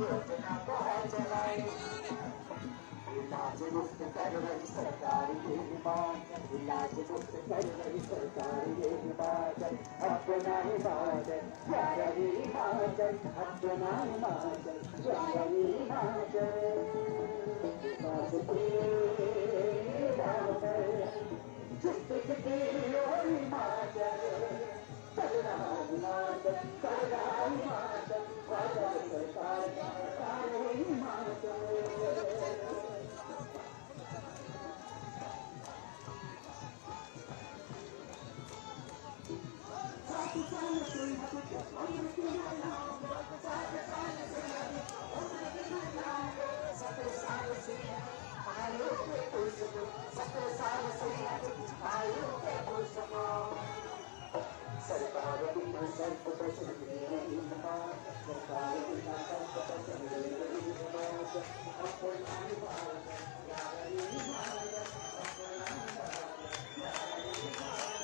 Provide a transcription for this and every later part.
योजना बहुत चलाई। इलाज मुफ्त कर रही सरकार ये हिमाचल, इलाज मुफ्त कर रही सरकार ये हिमाचल, अपना हिमाचल प्यारा ये हिमाचल, अपना हिमाचल प्यारा ये हिमाचल। विकास के नाम पर जिंदगी और हिमाचल, चल रहा हिमाचल, कर रहा हिमाचल, वादा सरकार का हिमाचल। सरकार बिना सर्प पसंद नहीं हिमाचल, सरकार बिना सर्प पसंद नहीं हिमाचल, अपना हिमाचल प्यारा ये हिमाचल, अपना हिमाचल प्यारा ये हिमाचल।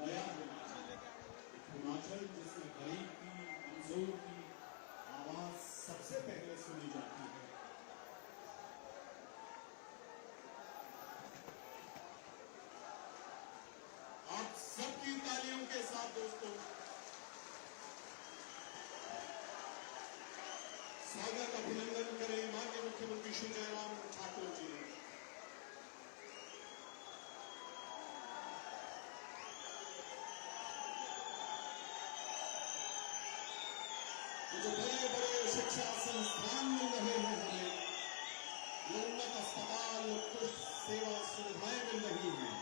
नया हिमाचल जिसमें गरीब की, कमजोर की आवाज सबसे पहले सुनी जाती है। आप सबकी तालियों के साथ दोस्तों स्वागत अभिनंदन करें माननीय मुख्यमंत्री श्री जयराम ठाकुर जी। जो बड़े बड़े शिक्षा संस्थान मिल रहे हैं हमें, जो उन्नत अस्पताल उत्कृष्ट सेवा सुविधाएं मिल रही हैं,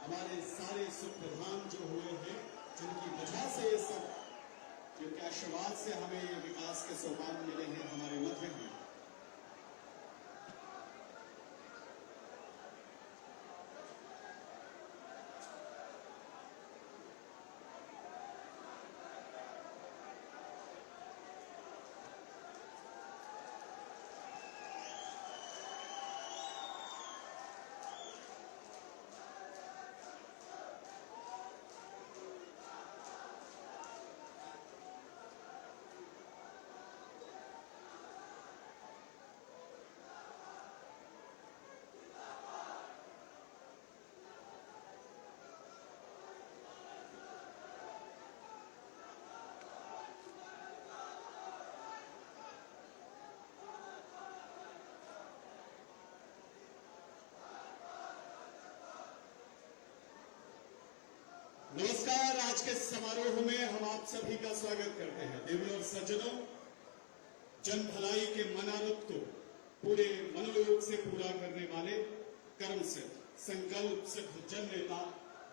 हमारे सारे सुख प्रधान जो हुए हैं, जिनकी वजह से ये सब, जिनके आशीर्वाद से हमें ये विकास के सोपान मिले हैं, हमारे मध्य हैं। नमस्कार। आज के समारोह में हम आप सभी का स्वागत करते हैं। देवी और सज्जनों, जन भलाई के मनारथ को पूरे मनोयोग से पूरा करने वाले कर्म सिद्ध, संकल्प सिद्ध जन नेता,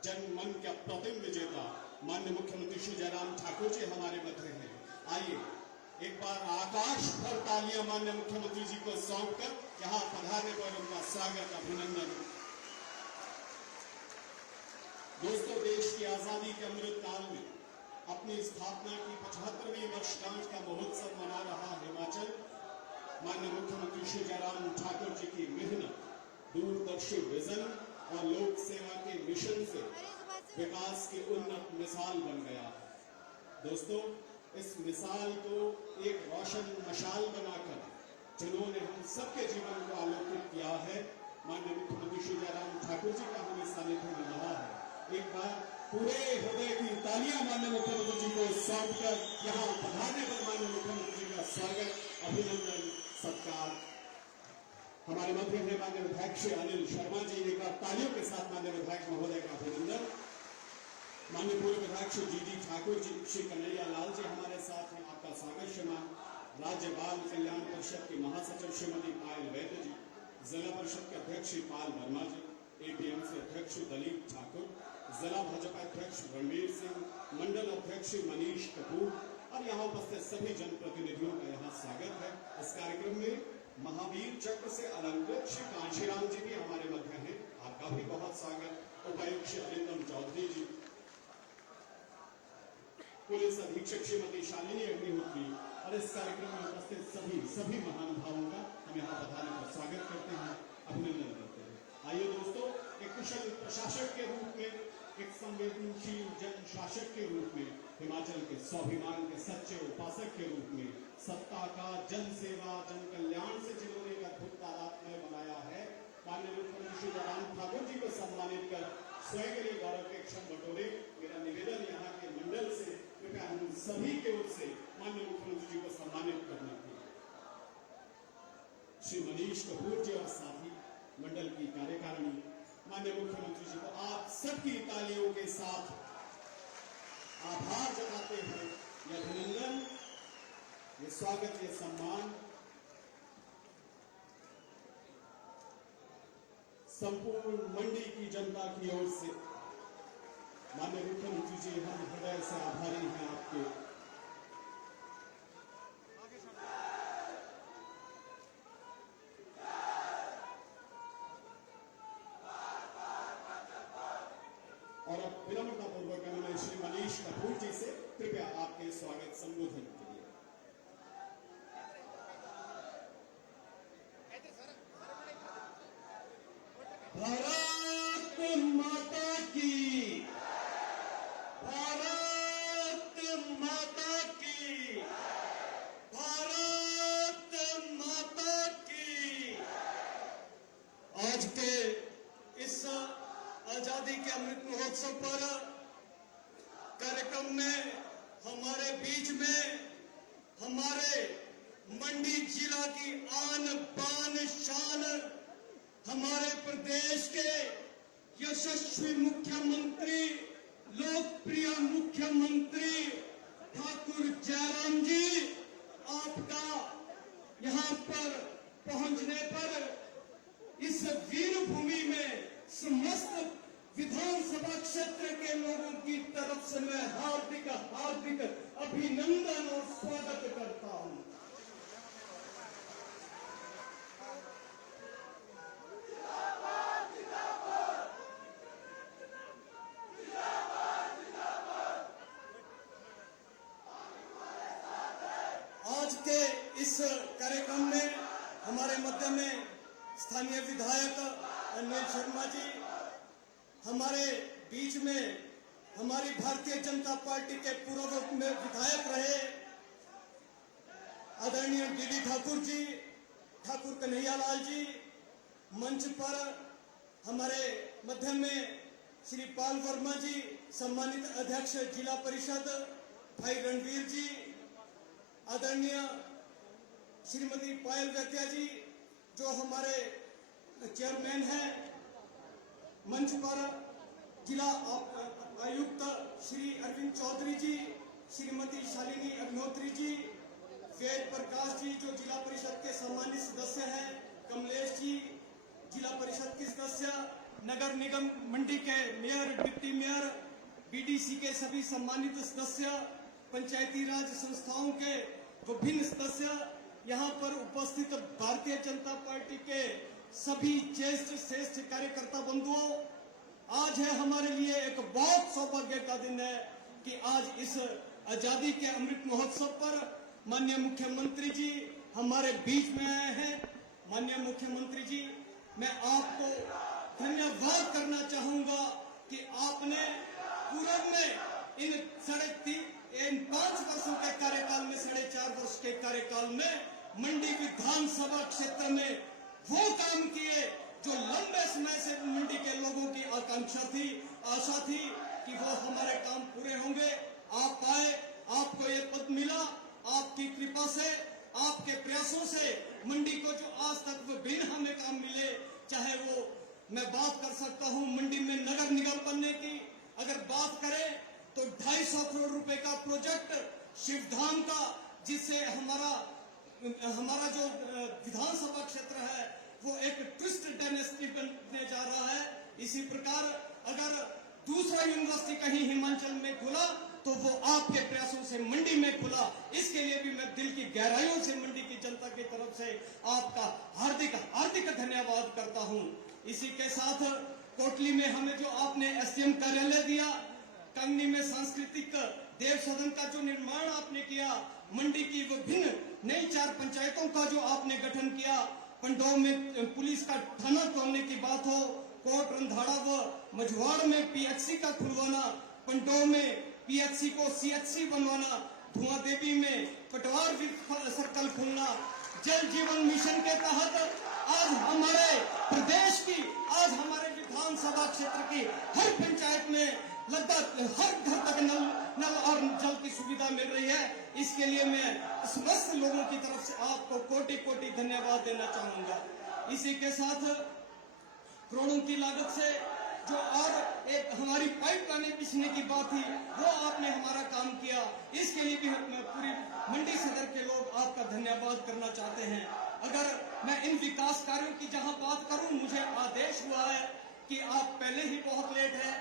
जन मन का प्रतिम विजेता माननीय मुख्यमंत्री श्री जयराम ठाकुर जी हमारे मध्य हैं। आइए एक बार आकाश भर तालियां माननीय मुख्यमंत्री जी को सौंप कर यहां पधारने पर उनका स्वागत अभिनंदन। दोस्तों, देश की आजादी के अमृत काल में अपनी स्थापना की 75वीं वर्षगांठ का महोत्सव मना रहा हिमाचल। माननीय मुख्यमंत्री दूरदर्शी विजन और लोक सेवा के मिशन से विकास की उन्नत मिसाल बन गया है। दोस्तों, इस मिसाल को एक रोशन मशाल बनाकर जिन्होंने हम सबके जीवन को आलोकित किया है, माननीय मुख्यमंत्री श्री जयराम ठाकुर जी का हमें सानिध्य मिल रहा है। एक बार पूरे हृदय की तालियां माननीय मुख्यमंत्री जी को सौंप कर यहाँ पधारने पर माननीय मुख्यमंत्री जी का स्वागत, अभिनंदन, सत्कार। हमारे मध्य में माननीय विधायक श्री अनिल शर्मा जी, एक बार तालियों के साथ माननीय विधायक महोदय का अभिनंदन। माननीय पूर्व विधायक श्री जी ठाकुर जी, श्री कन्हैया लाल जी हमारे साथ हैं, आपका स्वागत। श्रीमान राज्य बाल कल्याण परिषद की महासचिव श्रीमती पायल वैद्य जी, जिला परिषद के अध्यक्ष श्री पाल वर्मा जी, एपीएमसी अध्यक्ष श्री दलीप ठाकुर, जिला भाजपा अध्यक्ष रणवीर सिंह, मंडल अध्यक्ष श्री मनीष कपूर और यहाँ उपस्थित सभी जनप्रतिनिधियों का यहाँ स्वागत है। इस कार्यक्रम में महावीर चक्र से अलंकृत श्री कांशीराम जी भी हमारे मध्य हैं, आपका भी बहुत स्वागत। उपायुक्त श्री अरिंदम चौधरी जी, पुलिस अधीक्षक श्रीमती शालिनी अग्निहोत्री और इस कार्यक्रम में उपस्थित सभी महानुभावों का हम यहाँ पधारने पर स्वागत करते हैं, अभिनंदन करते हैं। आइए दोस्तों, एक कुशल प्रशासक के रूप में, एक संवेदनशील जन शासक के रूप में, हिमाचल के स्वाभिमान के सच्चे उपासक के रूप में, सत्ता का जन सेवा जन कल्याण से जिन्होंने एक अद्भुत तादात्म्य बनाया है, माननीय मुख्यमंत्री श्री जयराम ठाकुर जी को सम्मानित कर स्वयं के लिए गौरव के क्षण बटोरे। मेरा निवेदन यहाँ के मंडल से कृपया हम सभी के ओर से माननीय मुख्यमंत्री जी को सम्मानित करना थी। श्री मनीष कपूर जी और साथी मंडल की कार्यकारिणी माननीय मुख्यमंत्री जी को आप सबकी तालियों के साथ आभार जताते हुए ये अभिनंदन, ये स्वागत, ये सम्मान संपूर्ण मंडी की जनता की ओर से माननीय मुख्यमंत्री जी, हम हृदय से आभारी हैं आपके। और अब विनम्रतापूर्वक मैं श्री मनीष कपूर जी से कृपया आपके स्वागत संबोधन के लिए। भारत माता की, भारत माता की, भारत माता की। आज के इस आजादी के अमृत महोत्सव पर कार्यक्रम में हमारे बीच में हमारे मंडी जिला की आन बान शान, हमारे प्रदेश के यशस्वी मुख्यमंत्री, लोकप्रिय मुख्यमंत्री ठाकुर जयराम जी, आपका यहाँ पर पहुंचने पर इस वीर भूमि में समस्त विधानसभा क्षेत्र के लोगों की तरफ से मैं हार्दिक हार्दिक अभिनंदन और स्वागत करता हूं। आज के इस कार्यक्रम में हमारे मध्य में स्थानीय विधायक अनिल शर्मा जी, हमारे बीच में हमारी भारतीय जनता पार्टी के पूर्व में विधायक रहे आदरणीय डीडी ठाकुर जी, ठाकुर कन्हैया लाल जी, मंच पर हमारे मध्य में श्री पाल वर्मा जी, सम्मानित अध्यक्ष जिला परिषद भाई रणवीर जी, आदरणीय श्रीमती पायल वैद्या जी जो हमारे चेयरमैन हैं, मंच पर जिला आयुक्त श्री अरविंद चौधरी जी, श्रीमती शालिनी अग्निहोत्री जी, वेद प्रकाश जी जो जिला परिषद के सम्मानित सदस्य हैं, कमलेश जी जिला परिषद के सदस्य, नगर निगम मंडी के मेयर, डिप्टी मेयर, बीडीसी के सभी सम्मानित सदस्य, पंचायती राज संस्थाओं के विभिन्न सदस्य, यहाँ पर उपस्थित भारतीय जनता पार्टी के सभी ज्येष्ठ श्रेष्ठ कार्यकर्ता बंधुओं, आज है हमारे लिए एक बहुत सौभाग्य का दिन है कि आज इस आजादी के अमृत महोत्सव पर माननीय मुख्यमंत्री जी हमारे बीच में आए हैं। माननीय मुख्यमंत्री जी, मैं आपको धन्यवाद करना चाहूंगा कि आपने पूर्व में इन 5 वर्षों के कार्यकाल में 4.5 वर्ष के कार्यकाल में मंडी विधानसभा क्षेत्र में वो काम किए जो लंबे समय से मंडी के लोगों की आकांक्षा थी, आशा थी कि वो हमारे काम पूरे होंगे। आप आए, आपको ये पद मिला, आपकी कृपा से, आपके प्रयासों से मंडी को जो आज तक विभिन्न हमें काम मिले, चाहे वो मैं बात कर सकता हूं मंडी में नगर निगम बनने की, अगर बात करें तो 250 करोड़ रुपए का प्रोजेक्ट शिवधाम का, जिससे हमारा जो विधानसभा क्षेत्र है वो एक ट्विस्ट डायनेस्टी बनने जा रहा है। इसी प्रकार अगर दूसरा यूनिवर्सिटी कहीं हिमाचल में खुला तो वो आपके प्रयासों से मंडी में खुला। इसके लिए भी मैं दिल की गहराइयों से मंडी की जनता की तरफ से आपका हार्दिक धन्यवाद करता हूं। इसी के साथ कोटली में हमें जो आपने एसडीएम कार्यालय दिया, कंगनी में सांस्कृतिक देव सदन का जो निर्माण आपने किया, मंडी की विभिन्न नई 4 पंचायतों का जो आपने गठन किया, पंडोह में पुलिस का थाना खोलने की बात हो, कोट रंधाड़ा व मझवाड़ में पीएचसी का खुलवाना, पंडोह में पीएचसी को सीएचसी बनवाना, धुआं देवी में पटवार सर्कल खुलना, जल जीवन मिशन के तहत आज हमारे प्रदेश की, आज हमारे विधानसभा क्षेत्र की हर पंचायत में लगभग हर घर तक नल और जल की सुविधा मिल रही है। इसके लिए मैं समस्त लोगों की तरफ से आपको कोटि धन्यवाद देना चाहूंगा। इसी के साथ करोड़ों की लागत से जो और एक हमारी पाइप लाने बिछने की बात थी, वो आपने हमारा काम किया। इसके लिए भी पूरी मंडी सदर के लोग आपका धन्यवाद करना चाहते हैं। अगर मैं इन विकास कार्यों की जहां बात करूं, मुझे आदेश हुआ है कि आप पहले ही बहुत लेट है।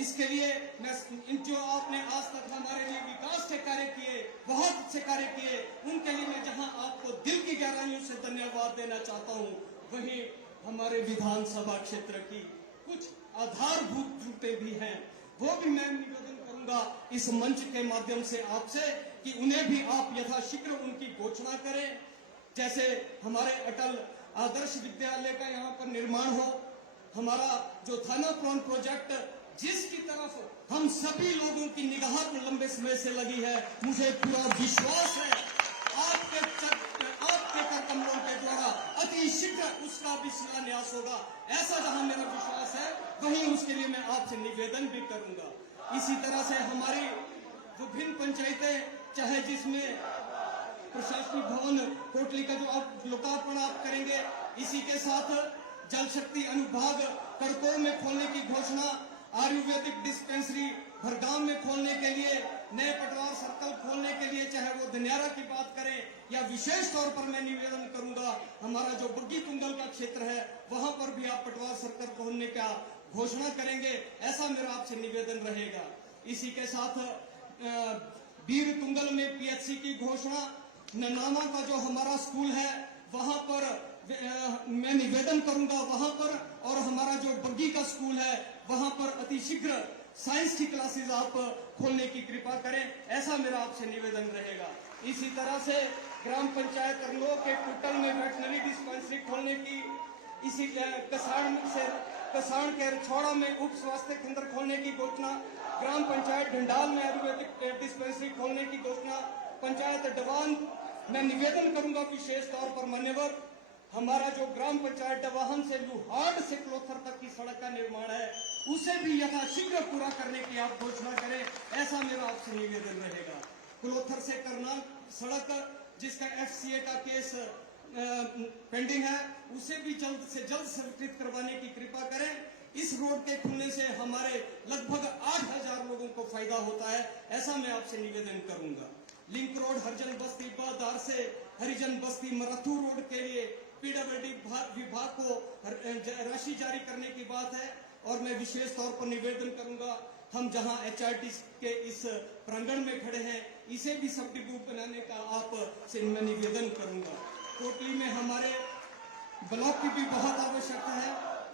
इसके लिए मैं जो आपने आज तक हमारे लिए विकास के कार्य किए, बहुत अच्छे कार्य किए, उनके लिए मैं जहां आपको दिल की गहराइयों से धन्यवाद देना चाहता हूं, वहीं हमारे विधानसभा क्षेत्र की कुछ आधारभूत जरूरतें भी हैं, वो भी मैं निवेदन करूंगा इस मंच के माध्यम से आपसे कि उन्हें भी आप यथाशीघ्र उनकी घोषणा करें। जैसे हमारे अटल आदर्श विद्यालय का यहाँ पर निर्माण हो, हमारा जो थाना प्रोजेक्ट जिसकी तरफ हम सभी लोगों की निगाह लंबे समय से लगी है, मुझे पूरा विश्वास है आपके कर कमलों के द्वारा अति शीघ्र उसका भी शिलान्यास होगा। ऐसा जहां मेरा विश्वास है, वहीं उसके लिए मैं आपसे निवेदन भी करूंगा। इसी तरह से हमारी विभिन्न पंचायतें, चाहे जिसमें प्रशासनिक भवन कोटली का जो आप लोकार्पण आप करेंगे, इसी के साथ जल शक्ति अनुभाग कड़कों में खोलने की घोषणा, आयुर्वेदिक डिस्पेंसरी भरगाम में खोलने के लिए, नए पटवार सर्कल खोलने के लिए, चाहे वो धनियारा की बात करें या विशेष तौर पर मैं निवेदन करूंगा हमारा जो बग्गी तुंगल का क्षेत्र है, वहां पर भी आप पटवार सर्कल खोलने का घोषणा करेंगे, ऐसा मेरा आपसे निवेदन रहेगा। इसी के साथ बीर तुंगल में पीएचसी की घोषणा, ननामा का जो हमारा स्कूल है वहां पर मैं निवेदन करूंगा वहां पर, और हमारा जो बग्गी का स्कूल है वहां पर अतिशीघ्र साइंस की क्लासेस आप खोलने की कृपा करें, ऐसा मेरा आपसे निवेदन रहेगा। इसी तरह से ग्राम पंचायत अरलो के कुटल में वेटनरी डिस्पेंसरी खोलने की, इसी कसाण के रछौड़ा में उप स्वास्थ्य केंद्र खोलने की घोषणा, ग्राम पंचायत ढंडाल में आयुर्वेदिक डिस्पेंसरी खोलने की घोषणा, पंचायत डवान मैं निवेदन करूंगा विशेष तौर पर मान्यवर, हमारा जो ग्राम पंचायत डवाहन से लुहाड़ से क्लोथर तक की सड़क का निर्माण है, उसे भी यथाशीघ्र पूरा करने की आप घोषणा करें, ऐसा मेरा आपसे निवेदन रहेगा। क्लोथर से करनाल सड़क जिसका एफसीए का केस पेंडिंग है, उसे भी जल्द से जल्द स्वीकृत करवाने की कृपा करें। इस रोड के खुलने से हमारे लगभग 8000 लोगों को फायदा होता है, ऐसा मैं आपसे निवेदन करूंगा। लिंक रोड हरिजन बस्ती बाजार से हरिजन बस्ती मराथू रोड के लिए पीडब्ल्यूडी विभाग को राशि जारी करने की बात है, और मैं विशेष तौर पर निवेदन करूंगा हम जहां एचआरटी के इस प्रांगण में खड़े हैं, इसे भी सब डिपो बनाने का आप से मैं निवेदन करूंगा। कोटली में हमारे ब्लॉक की भी बहुत आवश्यकता है।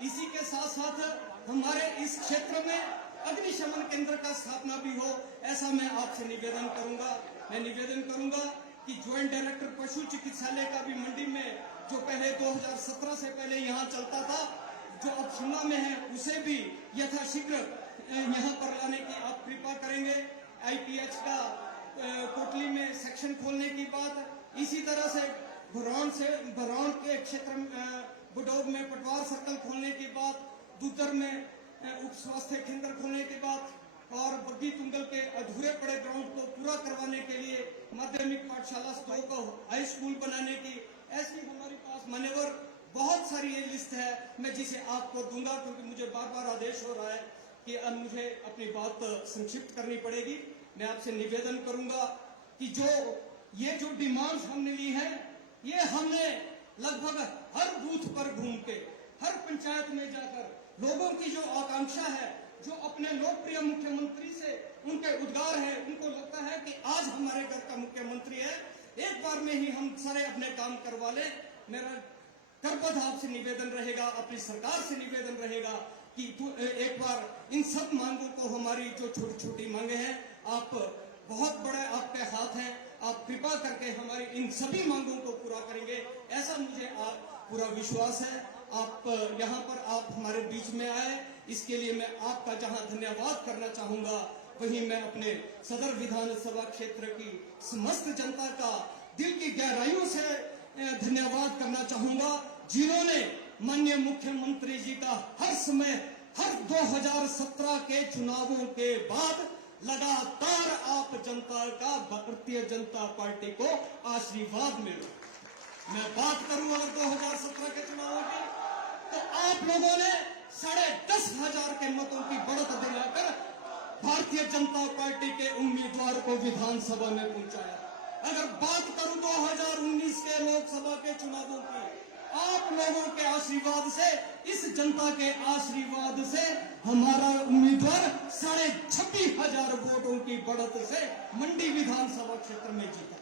इसी के साथ साथ हमारे इस क्षेत्र में अग्निशमन केंद्र का स्थापना भी हो, ऐसा मैं आपसे निवेदन करूंगा। मैं निवेदन करूंगा कि ज्वाइंट डायरेक्टर पशु चिकित्सालय का भी मंडी में जो पहले 2017 से पहले यहाँ चलता था, जो अब शिमला में है उसे भी यथाशीघ्र यहाँ पर लाने की आप कृपा करेंगे। IPH का कोटली में सेक्शन खोलने की बात, इसी तरह से भरौन के क्षेत्र बुडोग में पटवार सर्कल खोलने की बात, दूतर में उप स्वास्थ्य केंद्र खोलने की बात और बग्गी तुंगल के अधूरे पड़े ग्राउंड को पूरा करवाने के लिए माध्यमिक पाठशाला स्तरों को हाई स्कूल बनाने की, ऐसी हमारे पास मान्यवर बहुत सारी ये लिस्ट है, मैं जिसे आपको दूंगा क्योंकि मुझे बार बार आदेश हो रहा है कि अब मुझे अपनी बात संक्षिप्त करनी पड़ेगी। मैं आपसे निवेदन करूंगा कि ये जो डिमांड्स हमने ली है, ये हमने लगभग हर बूथ पर घूम के, हर पंचायत में जाकर लोगों की जो आकांक्षा है, जो अपने लोकप्रिय मुख्यमंत्री से उनके उद्गार है, उनको लगता है कि आज हमारे घर का मुख्यमंत्री है, एक बार में ही हम सारे अपने काम करवा ले। मेरा करबद्ध आपसे निवेदन रहेगा, अपनी सरकार से निवेदन रहेगा कि एक बार इन सब मांगों को, हमारी जो छोटी छोटी मांगे हैं, आप बहुत बड़े आपके हाथ हैं, आप कृपा करके हमारी इन सभी मांगों को पूरा करेंगे, ऐसा मुझे पूरा विश्वास है। आप यहाँ पर आप हमारे बीच में आए, इसके लिए मैं आपका जहाँ धन्यवाद करना चाहूंगा, वहीं मैं अपने सदर विधानसभा क्षेत्र की समस्त जनता का दिल की गहराइयों से धन्यवाद करना चाहूंगा, जिन्होंने माननीय मुख्यमंत्री जी का हर समय, हर 2017 के चुनावों के बाद लगातार आप जनता का, भारतीय जनता पार्टी को आशीर्वाद मिला। मैं बात करूं अगर 2017 के चुनावों की, तो आप लोगों ने 10,500 के मतों की बढ़त दिलाकर भारतीय जनता पार्टी के उम्मीदवार को विधानसभा में पहुंचाया। अगर बात करूं 2019 के लोकसभा के चुनावों की, आप लोगों के आशीर्वाद से, इस जनता के आशीर्वाद से हमारा उम्मीदवार 26,500 वोटों की बढ़त से मंडी विधानसभा क्षेत्र में जीता।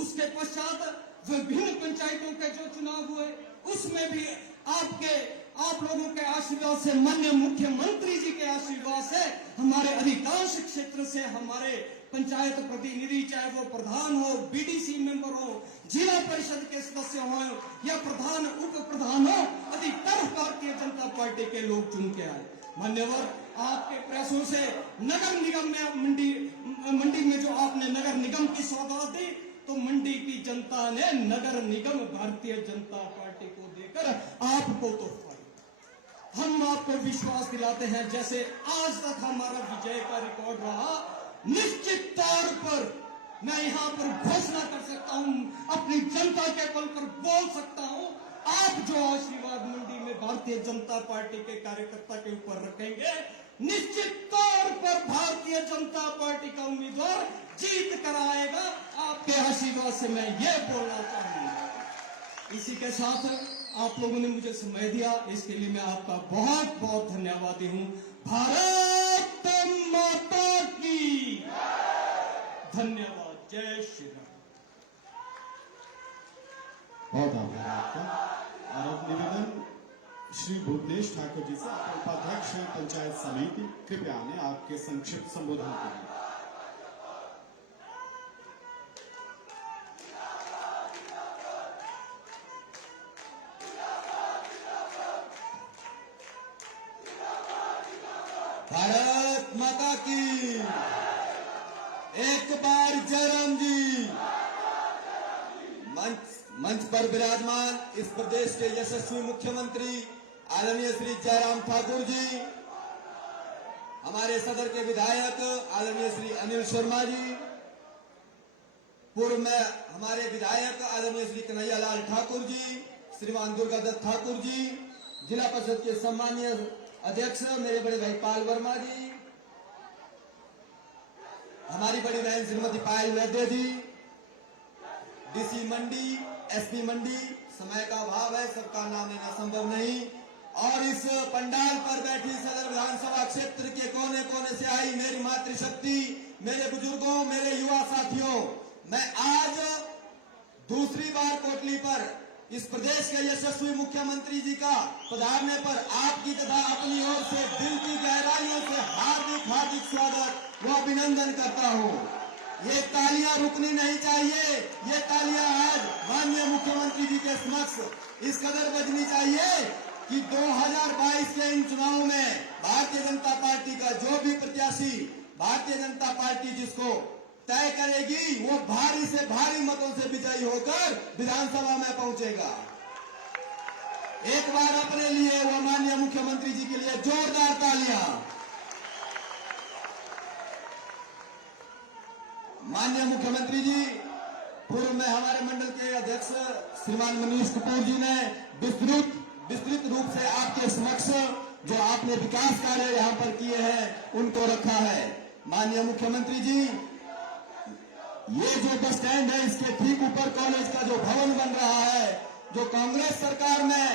उसके पश्चात विभिन्न पंचायतों के जो चुनाव हुए, उसमें भी आप लोगों के आशीर्वाद से, माननीय मुख्यमंत्री जी के आशीर्वाद से, हमारे अधिकांश क्षेत्र से हमारे पंचायत प्रतिनिधि, चाहे वो प्रधान हो, BDC मेंबर हो, जिला परिषद के सदस्य हो या प्रधान उप प्रधान हो, अधिकतर भारतीय जनता पार्टी के लोग चुन के आए। मान्यवर, आपके प्रयासों से नगर निगम में मंडी में जो आपने नगर निगम की सौगात दी, तो मंडी की जनता ने नगर निगम भारतीय जनता पार्टी को देकर आपको तोहफा। हम आपको विश्वास दिलाते हैं, जैसे आज तक हमारा विजय का रिकॉर्ड रहा, निश्चित तौर पर मैं यहाँ पर घोषणा कर सकता हूँ, अपनी जनता के बल पर बोल सकता हूँ, आप जो आशीर्वाद मंडी में भारतीय जनता पार्टी के कार्यकर्ता के ऊपर रखेंगे, निश्चित तौर पर भारतीय जनता पार्टी का उम्मीदवार जीत कर आएगा। आपके आशीर्वाद से मैं ये बोलना चाहूंगा। इसी के साथ आप लोगों ने मुझे समय दिया, इसके लिए मैं आपका बहुत बहुत धन्यवादी हूँ। भारत माता की धन्यवाद। जय श्री राम। बहुत आभार आपका। और अब निवेदन श्री भूपनेश ठाकुर जी से, उपाध्यक्ष पंचायत समिति, कृपया आने आपके संक्षिप्त संबोधन के लिए। भारत माता की एक बार जयराम जी। मंच पर विराजमान इस प्रदेश के यशस्वी मुख्यमंत्री आदरणीय श्री जयराम ठाकुर जी, हमारे सदर के विधायक आदरणीय श्री अनिल शर्मा जी, पूर्व में हमारे विधायक आदरणीय श्री कन्हैयालाल ठाकुर जी, श्रीमान दुर्गादत्त ठाकुर जी, जिला परिषद के सम्मानीय अध्यक्ष मेरे बड़े भाई पाल वर्मा जी, हमारी बड़ी बहन श्रीमती पायल वैद्य जी, DC मंडी, SP मंडी, समय का अभाव है, सबका नाम लेना संभव नहीं, और इस पंडाल पर बैठी सदर विधानसभा क्षेत्र के कोने कोने से आई मेरी मातृशक्ति, मेरे बुजुर्गों, मेरे युवा साथियों, मैं आज दूसरी बार कोटली पर इस प्रदेश के यशस्वी मुख्यमंत्री जी का पधारने पर आपकी तथा अपनी ओर से दिल की गहराइयों से हार्दिक हार्दिक स्वागत व अभिनंदन करता हूँ। ये तालियां रुकनी नहीं चाहिए, ये तालियां आज माननीय मुख्यमंत्री जी के समक्ष इस कदर बजनी चाहिए कि 2022 के इन चुनाव में भारतीय जनता पार्टी का जो भी प्रत्याशी भारतीय जनता पार्टी जिसको तय करेगी वो भारी से भारी मतों से विजयी होकर विधानसभा में पहुंचेगा। एक बार अपने लिए व माननीय मुख्यमंत्री जी के लिए जोरदार तालियां। माननीय मुख्यमंत्री जी, पूर्व में हमारे मंडल के अध्यक्ष श्रीमान मनीष कपूर जी ने विस्तृत रूप से आपके समक्ष जो आपने विकास कार्य यहाँ पर किए हैं उनको रखा है। माननीय मुख्यमंत्री जी, ये जो बस स्टैंड है इसके ठीक ऊपर कॉलेज का जो भवन बन रहा है, जो कांग्रेस सरकार में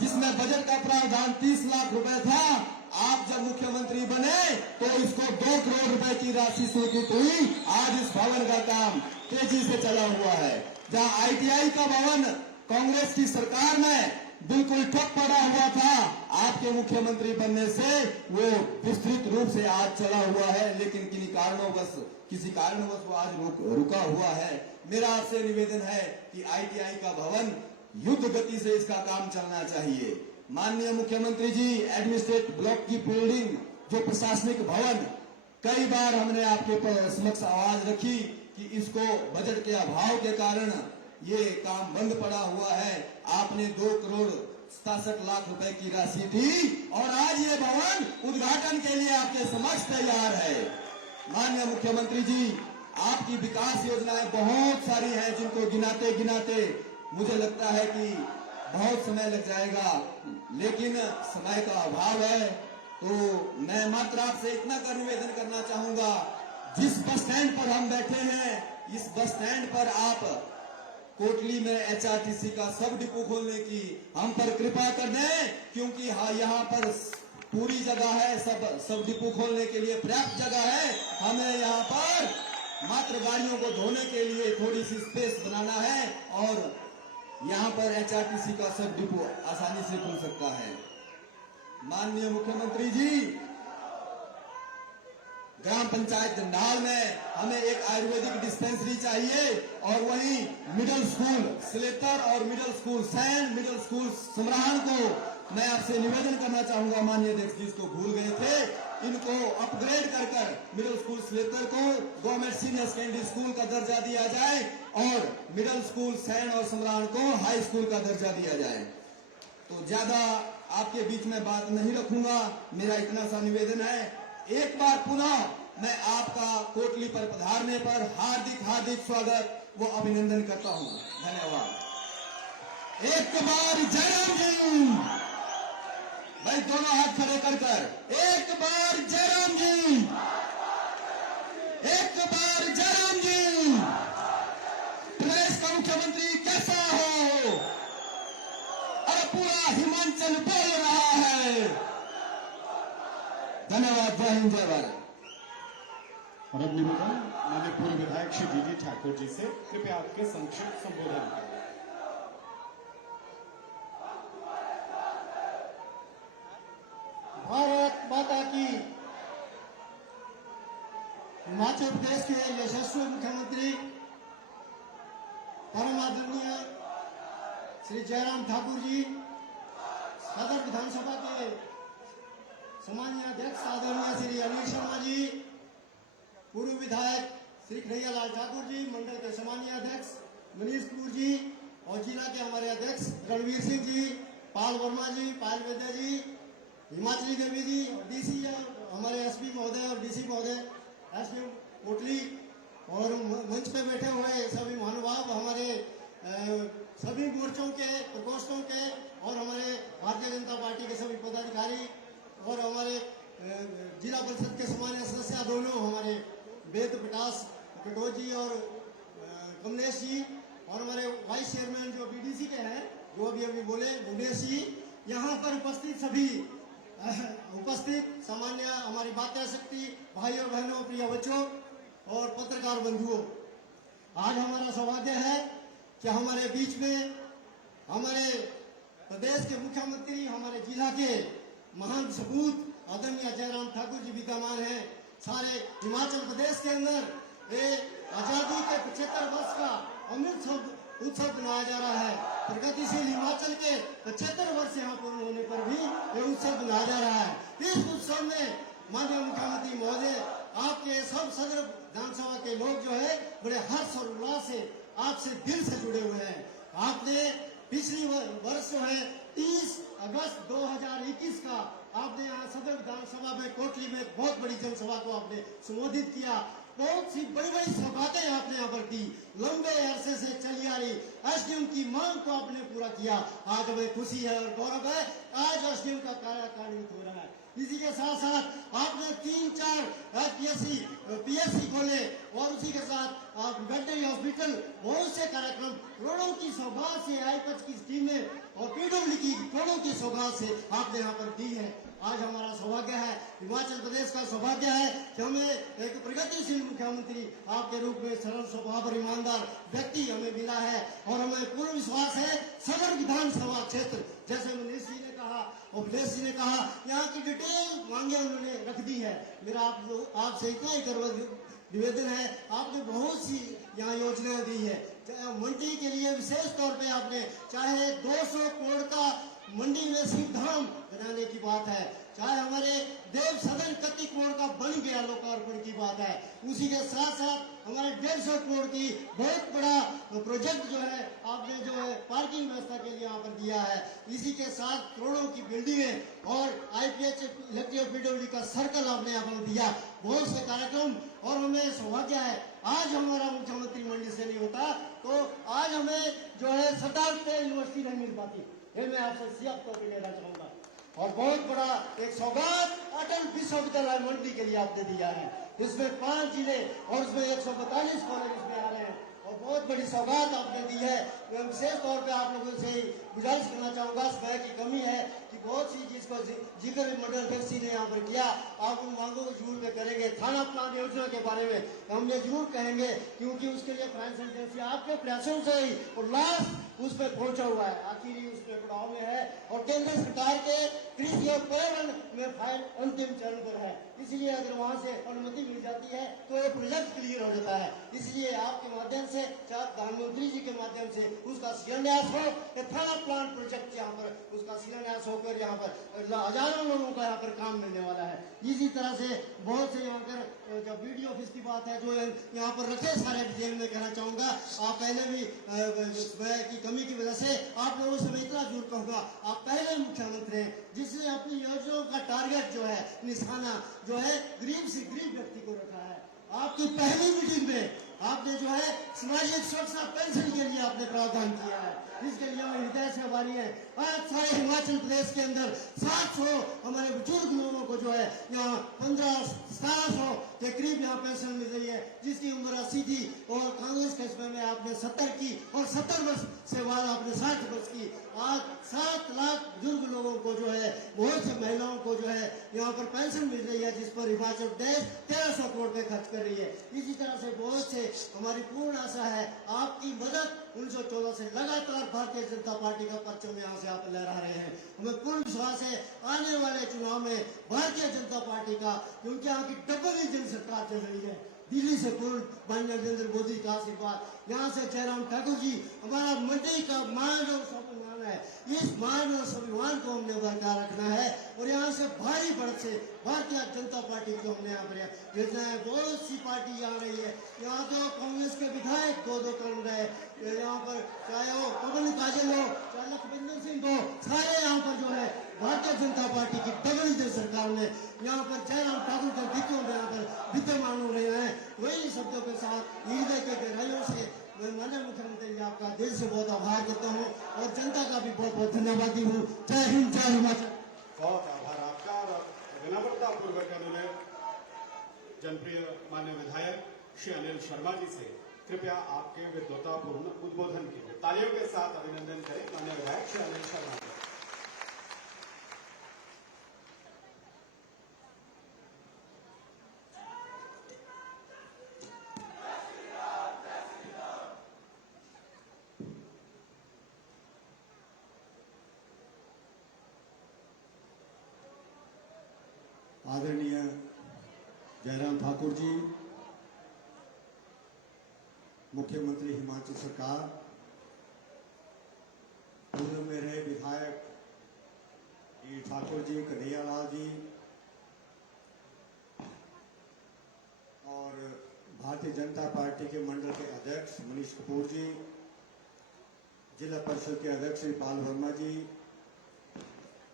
जिसमें बजट का प्रावधान 30 लाख रुपए था, आप जब मुख्यमंत्री बने तो इसको 2 करोड़ रुपए की राशि स्वीकृत हुई। आज इस भवन का काम तेजी से चला हुआ है। जहां ITI का भवन कांग्रेस की सरकार में बिल्कुल ठप पड़ा हुआ था, आपके मुख्यमंत्री बनने से वो विस्तृत रूप से आज चला हुआ है, लेकिन किसी कारणवश वो आज रुका हुआ है। मेरा आपसे निवेदन है कि ITI का भवन युद्ध गति से इसका काम चलना चाहिए। माननीय मुख्यमंत्री जी, एडमिनिस्ट्रेटिव ब्लॉक की बिल्डिंग जो प्रशासनिक भवन, कई बार हमने आपके समक्ष आवाज रखी कि इसको बजट के अभाव के कारण ये काम बंद पड़ा हुआ है। आपने 2 करोड़ 67 लाख रुपए की राशि थी और आज ये भवन उद्घाटन के लिए आपके समक्ष तैयार है। माननीय मुख्यमंत्री जी, आपकी विकास योजनाएं बहुत सारी हैं जिनको गिनाते गिनाते मुझे लगता है कि बहुत समय लग जाएगा, लेकिन समय का अभाव है। तो मैं मात्र आपसे इतना का निवेदन करना चाहूंगा, जिस बस स्टैंड पर हम बैठे हैं इस बस स्टैंड पर आप कोटली में HRTC का सब डिपो खोलने की हम पर कृपा कर दें, क्योंकि यहाँ पर पूरी जगह है, सब डिपो खोलने के लिए पर्याप्त जगह है। हमें यहाँ पर मात्र गाड़ियों को धोने के लिए थोड़ी सी स्पेस बनाना है और यहाँ पर HRTC का सब डिपो आसानी से खुल सकता है। माननीय मुख्यमंत्री जी, ग्राम पंचायत जंडाल में हमें एक आयुर्वेदिक डिस्पेंसरी चाहिए और वहीं मिडिल स्कूल सिलेतर और middle school Sain, middle school Samrahan को मैं आपसे निवेदन करना चाहूंगा। माननीय अध्यक्ष जी इसको भूल गए थे, इनको अपग्रेड कर मिडिल स्कूल सिलेतर को गवर्नमेंट सीनियर सेकेंडरी स्कूल का दर्जा दिया जाए और मिडिल स्कूल सैन और समराहन को हाई स्कूल का दर्जा दिया जाए। तो ज्यादा आपके बीच में बात नहीं रखूंगा, मेरा इतना सा निवेदन है। एक बार पुनः मैं आपका कोटली पर पधारने पर हार्दिक स्वागत वो अभिनंदन करता हूं। धन्यवाद। एक बार जयराम जी, भाई दोनों हाथ खड़े कर एक बार जयराम जी, एक बार जयराम जी। प्रदेश का मुख्यमंत्री कैसा हो? और पूरा हिमाचल बोल रहा है। धन्यवाद। जय हिंद, जय भारत। और अब निवेदन माननीय पूर्व विधायक श्री DD ठाकुर जी से, कृपया आपके संक्षिप्त संबोधन करें। भारत माता की। हिमाचल प्रदेश के यशस्वी मुख्यमंत्री परम आदरणीय श्री जयराम ठाकुर जी, सदर विधानसभा के सम्मानीय अध्यक्ष आदरणीय श्री अनिल शर्मा जी, पूर्व विधायक श्री कन्हैया लाल ठाकुर जी, मंडल के सम्मानीय अध्यक्ष मनीष कपूर जी और जिला के हमारे अध्यक्ष रणवीर सिंह जी, पाल वर्मा जी, पायल वैद्य जी, हिमाचली देवी जी, DC हमारे SP महोदय और DC महोदय, SP कोटली और मंच पे बैठे हुए सभी महानुभाव, हमारे सभी मोर्चों के प्रकोष्ठों के और हमारे भारतीय जनता पार्टी के सभी पदाधिकारी और हमारे जिला परिषद के सम्मानीय सदस्य दोनों, हमारे वेद प्रकाश कटोच जी और कमलेश जी और हमारे वाइस चेयरमैन जो BDC के हैं जो अभी बोले भुवनेश जी, यहाँ पर उपस्थित सभी सामान्य हमारी बात कर सकती भाई और बहनों, प्रिय बच्चों और पत्रकार बंधुओं, आज हमारा सौभाग्य है कि हमारे बीच में हमारे प्रदेश के मुख्यमंत्री, हमारे जिला के महान सपूत आदरणीय जयराम ठाकुर जी विद्यमान हैं। सारे हिमाचल प्रदेश के अंदर आजादी के 75 वर्ष का अमृत उत्सव मनाया जा रहा है। प्रगतिशील हिमाचल के 75 वर्ष यहाँ पूर्ण होने पर भी ये उत्सव मनाया जा रहा है। इस उत्सव में माननीय मुख्यमंत्री महोदय, आपके सब सदर विधानसभा के लोग जो है बड़े हर्ष और उल्लास से आपसे दिल से जुड़े हुए हैं। आपने पिछली वर्ष जो है 30 अगस्त 2021 का आपने यहाँ सदर विधानसभा में कोटली में बहुत बड़ी जनसभा को आपने संबोधित किया। बहुत सी बड़ी बड़ी सौगातें आपने यहाँ पर दी। लंबे अरसे से चली आ रही एसडीएम की मांग को आपने पूरा किया। आज हमें खुशी है और गौरव है, आज एसडीएम का कार्य कार्यान्वित हो रहा है। इसी के साथ साथ आपने 3-4 पीएससी खोले और उसी के साथ आप वेटनरी हॉस्पिटल, बहुत से कार्यक्रम, करोड़ों की सौगात से आईपीएच की टीमें और पीडब्ल्यू की करोड़ों की सौगात से आपने यहाँ पर दी है। आज हमारा सौभाग्य है, हिमाचल प्रदेश का सौभाग्य है कि हमें एक प्रगतिशील मुख्यमंत्री आपके रूप में सरल स्वभाव और ईमानदार व्यक्ति हमें मिला है। और हमें पूर्ण विश्वास है सदर विधानसभा क्षेत्र, जैसे मनीष जी ने कहा, उपदेश जी ने कहा, यहाँ की डिटेल मांगे उन्होंने रख दी है। मेरा आपसे इतना ही निवेदन है, आपने बहुत सी यहाँ योजनाएं दी है। मंडी के लिए विशेष तौर पे आपने चाहे 200 करोड़ का मंडी में शिव धाम बनाने की बात है, चाहे हमारे देव सदन 31 करोड़ का बन गया लोकार्पण की बात है, उसी के साथ साथ हमारे 150 करोड़ की बहुत बड़ा प्रोजेक्ट जो है आपने जो है पार्किंग व्यवस्था के लिए यहाँ पर दिया है। इसी के साथ करोड़ों की बिल्डिंगें और आईपीएच इलेक्ट्रिक पीडब्ल्यू का सर्कल आपने यहाँ पर दिया, बहुत से कार्यक्रम। और हमें सौभाग्य है, आज हमारा मुख्यमंत्री मंडी से नहीं होता तो आज हमें जो है शताब्दी यूनिवर्सिटी नहीं मिल पाती। ये मैं आपसे सीएम तौर पर लेना चाहूंगा। और बहुत बड़ा एक सौगात अटल विश्वविद्यालय मंडी के लिए आपने दिया है, इसमें 5 जिले और उसमें 142 कॉलेज इसमें आ रहे हैं और बहुत बड़ी सौगात आपने दी है। मैं विशेष तौर पे आप लोगों से गुजारिश करना चाहूंगा, समय की कमी है कि बहुत सी चीज को जिक्र मंडल अध्यक्ष ने यहाँ पर किया, आप उन मांगों को जरूर में करेंगे। थाना प्लान योजना के बारे में हम ये जरूर कहेंगे, क्योंकि उसके लिए फाइनेंशियल एजेंसी आपके प्रयासों से ही और लास्ट उस पर पहुंचा हुआ है, आखिरी उस पर पड़ाव में है और केंद्र सरकार के कृषि और पर्यावरण में फाइल अंतिम चरण पर है। इसलिए अगर वहां से अनुमति मिल जाती है तो ये प्रोजेक्ट क्लियर हो जाता है। इसलिए आपके माध्यम से, चाहे प्रधानमंत्री जी के माध्यम से उसका शिलान्यास हो, थाना प्लान प्रोजेक्ट यहाँ पर उसका शिलान्यास होकर यहाँ पर हजारों लोगों का यहाँ पर काम मिलने वाला है। इसी तरह से बहुत से यहाँ पर जब वीडियो ऑफिस की बात है जो यहाँ पर रखे सारे डिटेल में कहना चाहूंगा। आप पहले भी व्यय की कमी की वजह से आप लोगों से मैं इतना जरूर कहूंगा, आप पहले मुख्यमंत्री हैं जिसने अपनी योजनाओं का टारगेट जो है, निशाना जो है गरीब से गरीब व्यक्ति को रखा है। आपकी पहली मीटिंग में आपने जो है सामाजिक सुरक्षा पेंशन के लिए आपने प्रावधान किया है, इसके लिए हम हृदय से आभारी हैं। आज सारे हिमाचल प्रदेश के अंदर 700 हमारे बुजुर्ग लोगों को जो है यहाँ 1500-1700 के करीब यहाँ पेंशन मिल रही है, जिसकी उम्र 80 थी और कांग्रेस के समय में आपने 70 की और 70 वर्ष से बाद आपने 60 वर्ष की। आज 7 लाख बुजुर्ग लोगों को जो है, बहुत से महिलाओं को जो है यहाँ पर पेंशन मिल रही है, जिस पर हिमाचल प्रदेश 1300 करोड़ रुपए खर्च कर रही है। इसी तरह से बहुत से हमारी पूर्ण आशा है आपकी मदद 1914 से लगातार भारतीय जनता पार्टी का परचम यहाँ से आप लहरा रहे हैं। हमें पूर्ण विश्वास है आने वाले चुनाव में भारतीय जनता पार्टी का, क्योंकि यहाँ की डबल इंजन सरकार चल रही है, दिल्ली से पूर्ण माननीय नरेंद्र मोदी का आशीर्वाद, यहाँ से जयराम ठाकुर जी हमारा मंडी का मान और स्वाभिमान है, इस मान और स्वाभिमान को हमने बरकरार रखना है। और यहाँ से भारी बढ़त से भारतीय जनता पार्टी को हमने यहाँ पर योजना है। बहुत सी पार्टी यहाँ रही है, यहाँ तो कांग्रेस के विधायक 2-2 टर्म रहे, यहाँ पर चाहे वो पवन काजल हो, चाहे लखविंदर सिंह हो, सारे यहाँ पर जो है भारतीय जनता पार्टी की डबल इंजन सरकार में यहाँ पर जयराम ठाकुर के वित्तों में यहाँ पर विद्यमान हो रहे हैं। वही शब्दों के साथ हृदय के गहराइयों से मैं माननीय मुख्यमंत्री जी आपका दिल से बहुत आभार करता हूँ और जनता का भी बहुत बहुत धन्यवादी हूँ। जय हिंद, जय हिमाचल। बहुत आभार आपका। और विनम्रता पूर्वक अनुरोध जनप्रिय मान्य विधायक श्री अनिल शर्मा जी से कृपया आपके विद्वतापूर्ण उद्बोधन के लिए तालियों के साथ अभिनंदन करें मान्य विधायक श्री अनिल शर्मा जी। आदरणीय जयराम ठाकुर जी, मुख्यमंत्री हिमाचल सरकार, ठाकुर जी, कन्हैया लाल जी और भारतीय जनता पार्टी के मंडल के अध्यक्ष मनीष कपूर जी, जिला परिषद के अध्यक्ष श्री पाल वर्मा जी,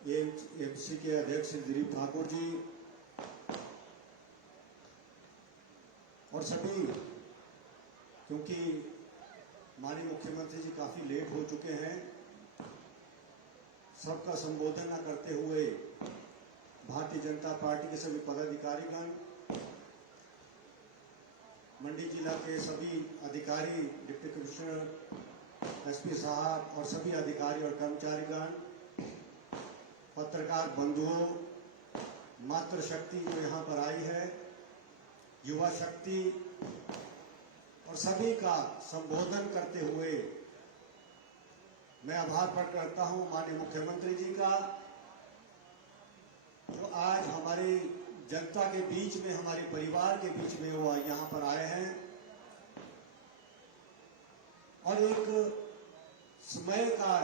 एएमसी के अध्यक्ष श्री दिलीप ठाकुर जी और सभी, क्योंकि माननीय मुख्यमंत्री जी काफी लेट हो चुके हैं, सबका संबोधन न करते हुए भारतीय जनता पार्टी के सभी पदाधिकारीगण, मंडी जिला के सभी अधिकारी, डिप्टी कमिश्नर, एसपी साहब और सभी अधिकारी और कर्मचारीगण, पत्रकार बंधुओं, मातृशक्ति जो यहाँ पर आई है, युवा शक्ति और सभी का संबोधन करते हुए मैं आभार प्रकट करता हूँ माननीय मुख्यमंत्री जी का, जो आज हमारी जनता के बीच में, हमारे परिवार के बीच में वो यहाँ पर आए हैं और एक समय का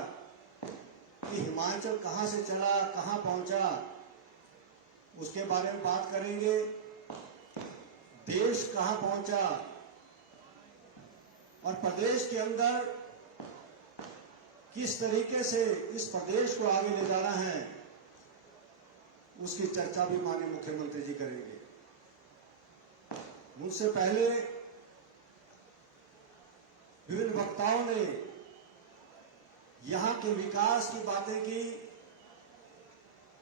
कि हिमाचल कहाँ से चला, कहाँ पहुंचा, उसके बारे में बात करेंगे। देश कहाँ पहुंचा और प्रदेश के अंदर किस तरीके से इस प्रदेश को आगे ले जाना है, उसकी चर्चा भी माननीय मुख्यमंत्री जी करेंगे। मुझसे पहले विभिन्न वक्ताओं ने यहाँ के विकास की बातें की,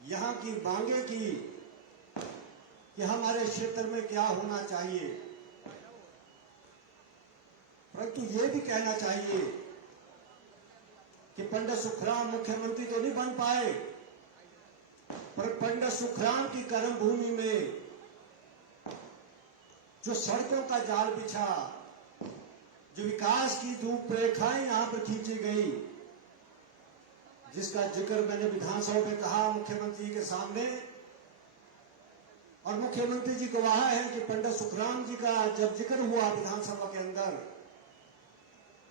यहाँ की मांगे की कि हमारे क्षेत्र में क्या होना चाहिए, परंतु ये भी कहना चाहिए कि पंडित सुखराम मुख्यमंत्री तो नहीं बन पाए, पर पंडित सुखराम की कर्म भूमि में जो सड़कों का जाल बिछा, जो विकास की रूपरेखाएं यहां पर खींची गई, जिसका जिक्र मैंने विधानसभा में कहा मुख्यमंत्री के सामने, और मुख्यमंत्री जी गवाह है कि पंडित सुखराम जी का जब जिक्र हुआ विधानसभा के अंदर,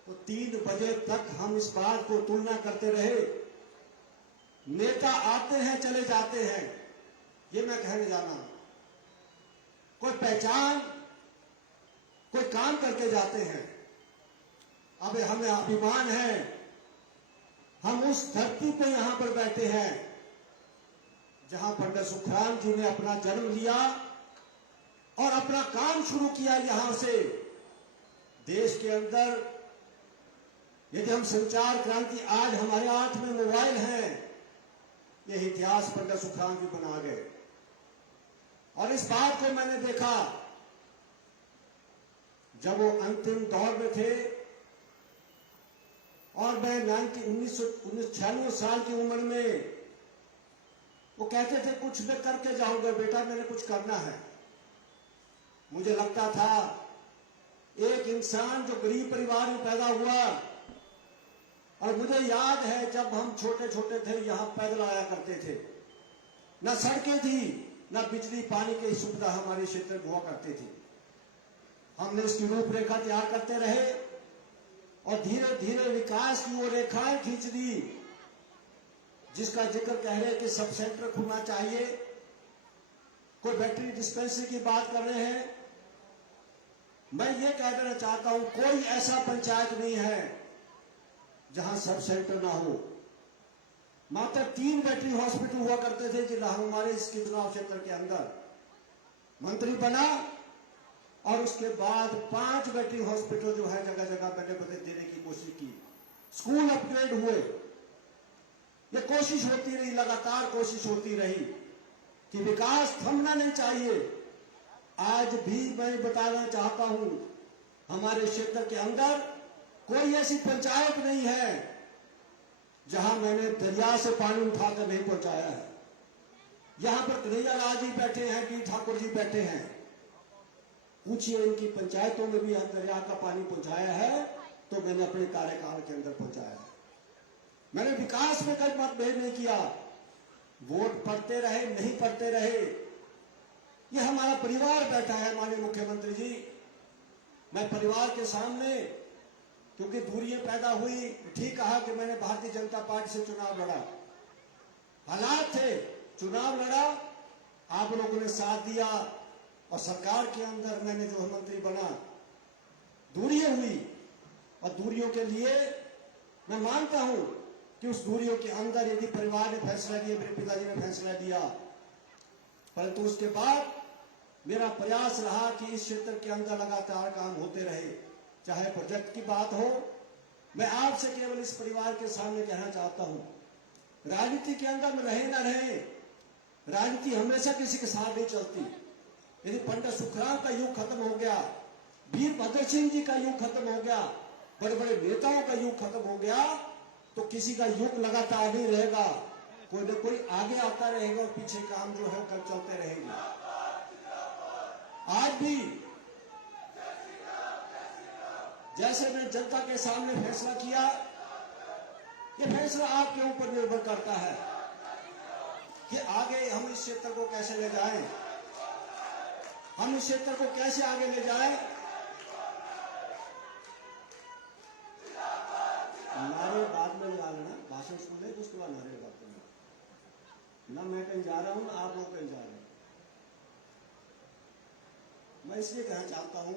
तो 3 बजे तक हम इस बात को तुलना करते रहे। नेता आते हैं चले जाते हैं, ये मैं कहने जाना, कोई पहचान, कोई काम करके जाते हैं। अब हमें अभिमान है, हम उस धरती पे यहां पर बैठे हैं जहां पंडित सुखराम जी ने अपना जन्म लिया और अपना काम शुरू किया। यहां से देश के अंदर यदि हम संचार क्रांति, आज हमारे हाथ में मोबाइल हैं, यह इतिहास पंडित सुखराम जी बना गए। और इस बात को मैंने देखा जब वो अंतिम दौर में थे और मैं 1996 साल की उम्र में, वो कहते थे कुछ मैं करके जाऊंगा बेटा, मैंने कुछ करना है। मुझे लगता था एक इंसान जो गरीब परिवार में पैदा हुआ, और मुझे याद है जब हम छोटे छोटे थे यहां पैदल आया करते थे, न सड़कें थी, न बिजली पानी की सुविधा हमारे क्षेत्र में हुआ करती थी। हमने इसकी रूपरेखा तैयार करते रहे और धीरे धीरे विकास की वो रेखाएं खींच दी, जिसका जिक्र कह रहे कि सब सेंटर खुलना चाहिए, कोई बैटरी डिस्पेंसरी की बात कर रहे हैं। मैं ये कह देना चाहता हूं, कोई ऐसा पंचायत नहीं है जहां सब सेंटर ना हो। मात्र 3 बैटरी हॉस्पिटल हुआ करते थे जिला हमारे इसके चुनाव क्षेत्र के अंदर। मंत्री बना और उसके बाद 5 बैटरी हॉस्पिटल जो है जगह जगह मैंने देने की कोशिश की। स्कूल अपग्रेड हुए, ये कोशिश होती रही, लगातार कोशिश होती रही कि विकास थमना नहीं चाहिए। आज भी मैं बताना चाहता हूं, हमारे क्षेत्र के अंदर कोई ऐसी पंचायत नहीं है जहां मैंने दरिया से पानी उठाकर नहीं पहुंचाया है। यहां पर कन्हैया लाल जी बैठे हैं, डी ठाकुर जी बैठे हैं, पूछिए इनकी पंचायतों में भी दरिया का पानी पहुंचाया है तो मैंने अपने कार्यकाल के अंदर पहुंचाया है। मैंने विकास में कभी मतभेद नहीं किया। वोट पड़ते रहे नहीं पड़ते रहे, ये हमारा परिवार बैठा है। माननीय मुख्यमंत्री जी, मैं परिवार के सामने, क्योंकि दूरियां पैदा हुई, ठीक कहा कि मैंने भारतीय जनता पार्टी से चुनाव लड़ा, हालात थे चुनाव लड़ा, आप लोगों ने साथ दिया और सरकार के अंदर मैंने जो मंत्री बना, दूरियां हुई और दूरियों के लिए मैं मानता हूं कि उस दूरियों के अंदर यदि परिवार ने फैसला लिया, मेरे पिताजी ने फैसला लिया, परंतु उसके बाद मेरा प्रयास रहा कि इस क्षेत्र के अंदर लगातार काम होते रहे, चाहे प्रोजेक्ट की बात हो। मैं आपसे केवल इस परिवार के सामने कहना चाहता हूं, राजनीति के अंदर में रहे ना रहे, राजनीति हमेशा किसी के साथ नहीं चलती। यदि पंडित सुखराम का युग खत्म हो गया, वीरभद्र सिंह जी का युग खत्म हो गया, बड़े बड़े नेताओं का युग खत्म हो गया, तो किसी का युग लगातार नहीं रहेगा, कोई न कोई आगे आता रहेगा और पीछे काम जो है कर चलते रहेंगे। आज भी जैसे मैं जनता के सामने फैसला किया, ये फैसला आपके ऊपर निर्भर करता है कि आगे हम इस क्षेत्र को कैसे ले जाएं, हम इस क्षेत्र को कैसे आगे ले जाएं। नारे बाद में जा लेना, भाषण सुन ले, उसके बाद नारे बात करना। ना मैं कहीं जा रहा हूं, ना आप लोग कहीं जा रहे हैं। मैं इसलिए कहना चाहता हूं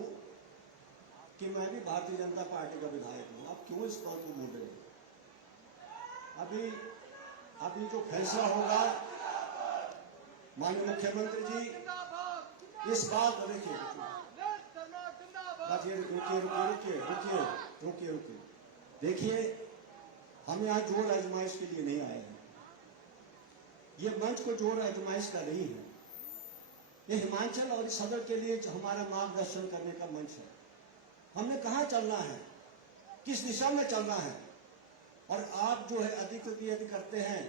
कि मैं भी भारतीय जनता पार्टी का विधायक हूं। आप क्यों इस बात को बोल रहे हैं? अभी जो फैसला होगा, माननीय मुख्यमंत्री जी इस बात को देखिए, रुकिए, देखिए, हम यहाँ जोर आजमाइश के लिए नहीं आए हैं। ये मंच को जोर आजमाइश का नहीं है, ये हिमाचल और सदर के लिए हमारा मार्गदर्शन करने का मंच है। हमने कहाँ चलना है, किस दिशा में चलना है, और आप जो है अधिकृत यदि करते हैं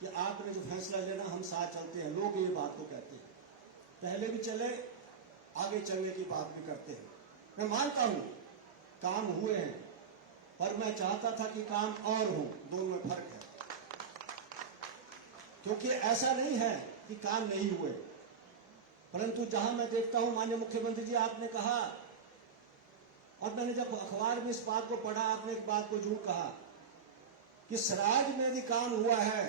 कि आपने जो फैसला लेना, हम साथ चलते हैं। लोग ये बात को कहते हैं, पहले भी चले, आगे चलने की बात भी करते हैं। मैं मानता हूं काम हुए हैं, पर मैं चाहता था कि काम और हो, दोनों में फर्क है। क्योंकि ऐसा नहीं है कि काम नहीं हुए, परंतु जहां मैं देखता हूं, माननीय मुख्यमंत्री जी आपने कहा, और मैंने जब अखबार में इस बात को पढ़ा, आपने एक बात को जरूर कहा कि सराज में यदि काम हुआ है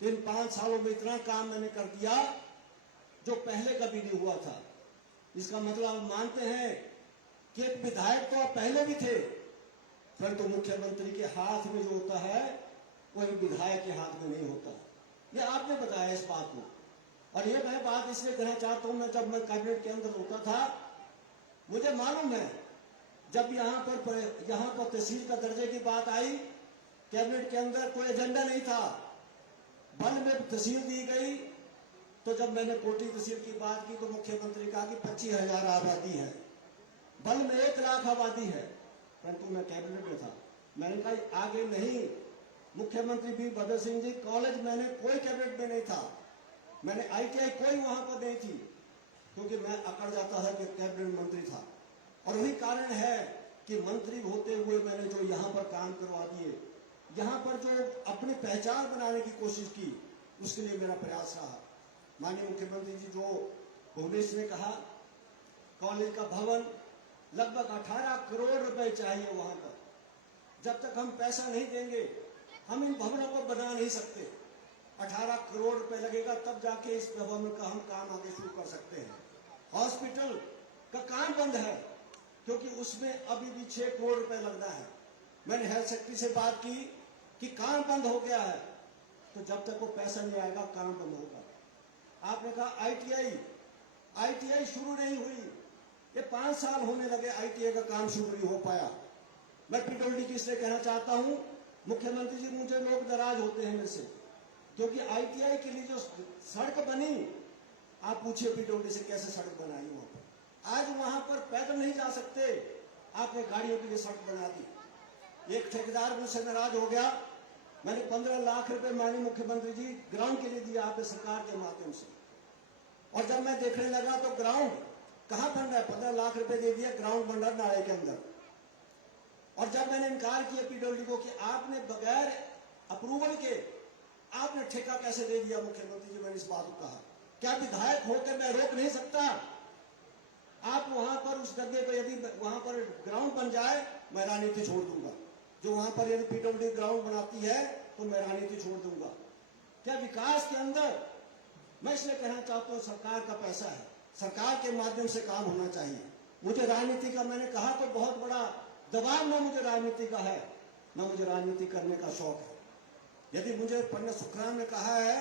तो इन 5 सालों में इतना काम मैंने कर दिया जो पहले कभी नहीं हुआ था। इसका मतलब आप मानते हैं कि एक विधायक तो आप पहले भी थे, परंतु मुख्यमंत्री के हाथ में जो होता है वही विधायक के हाथ में नहीं होता। ये आपने बताया इस बात को, और ये मैं बात इसलिए कहना चाहता हूं, मैं जब मैं कैबिनेट के अंदर होता था, मुझे मालूम है जब यहाँ पर तहसील का दर्जे की बात आई, कैबिनेट के अंदर कोई एजेंडा नहीं था, बल में तहसील दी गई। तो जब मैंने कोटी तहसील की बात की तो मुख्यमंत्री कहा कि 25,000 आबादी है, बल में 1 लाख आबादी है, परंतु मैं कैबिनेट में था। मैंने कहा आगे नहीं, मुख्यमंत्री वीरभद्र सिंह जी, कॉलेज मैंने कोई कैबिनेट में नहीं था, मैंने ITI कोई वहां पर नहीं थी, क्योंकि मैं अकड़ जाता था कि कैबिनेट मंत्री था। और वही कारण है कि मंत्री होते हुए मैंने जो यहाँ पर काम करवा दिए, यहाँ पर जो अपनी पहचान बनाने की कोशिश की, उसके लिए मेरा प्रयास रहा। माननीय मुख्यमंत्री जी जो भुवनेश्वर ने कहा, कॉलेज का भवन लगभग 18 करोड़ रुपए चाहिए वहां पर। जब तक हम पैसा नहीं देंगे हम इन भवनों को बना नहीं सकते। 18 करोड़ रुपए लगेगा, तब जाके इस भवन का हम काम आगे शुरू कर सकते हैं। हॉस्पिटल का काम बंद है क्योंकि उसमें अभी भी 6 करोड़ रुपए लगना है। मैंने हेल्थ सेक्रेटरी से बात की कि काम बंद हो गया है, तो जब तक वो पैसा नहीं आएगा काम बंद होगा। आपने कहा ITI शुरू नहीं हुई, ये 5 साल होने लगे, ITI का काम शुरू नहीं हो पाया। मैं PWD की इसलिए कहना चाहता हूं, मुख्यमंत्री जी मुझे लोग नाराज होते हैं मेरे से, क्योंकि ITI के लिए जो सड़क बनी, आप पूछिए PWD से कैसे सड़क बनाई वहां पर। आज वहां पर पैदल नहीं जा सकते, आपने गाड़ियों के लिए सड़क बना दी। एक ठेकेदार मुझसे नाराज हो गया, मैंने 15 लाख रुपए माननीय मुख्यमंत्री जी ग्राउंड के लिए दिया आपने सरकार के माध्यम से, और जब मैं देखने लगा तो ग्राउंड कहां बन रहा है, 15 लाख रुपए दे दिया, ग्राउंड बन रहा है नाले के अंदर। और जब मैंने इनकार किया PWD को कि आपने बगैर अप्रूवल के आपने ठेका कैसे दे दिया मुख्यमंत्री जी, मैंने इस बात को कहा, क्या विधायक होकर मैं रोक नहीं सकता? आप वहां पर उस जगह पर यदि वहां पर ग्राउंड बन जाए, मैं राजनीति छोड़ दूंगा। जो वहां पर यदि PWD ग्राउंड बनाती है तो मैं राजनीति छोड़ दूंगा। क्या विकास के अंदर, मैं इसलिए कहना चाहता हूं सरकार का पैसा है, सरकार के माध्यम से काम होना चाहिए। मुझे राजनीति का, मैंने कहा तो बहुत बड़ा दबाव न मुझे राजनीति का है, न मुझे राजनीति करने का शौक है। यदि मुझे पंडित सुखराम ने कहा है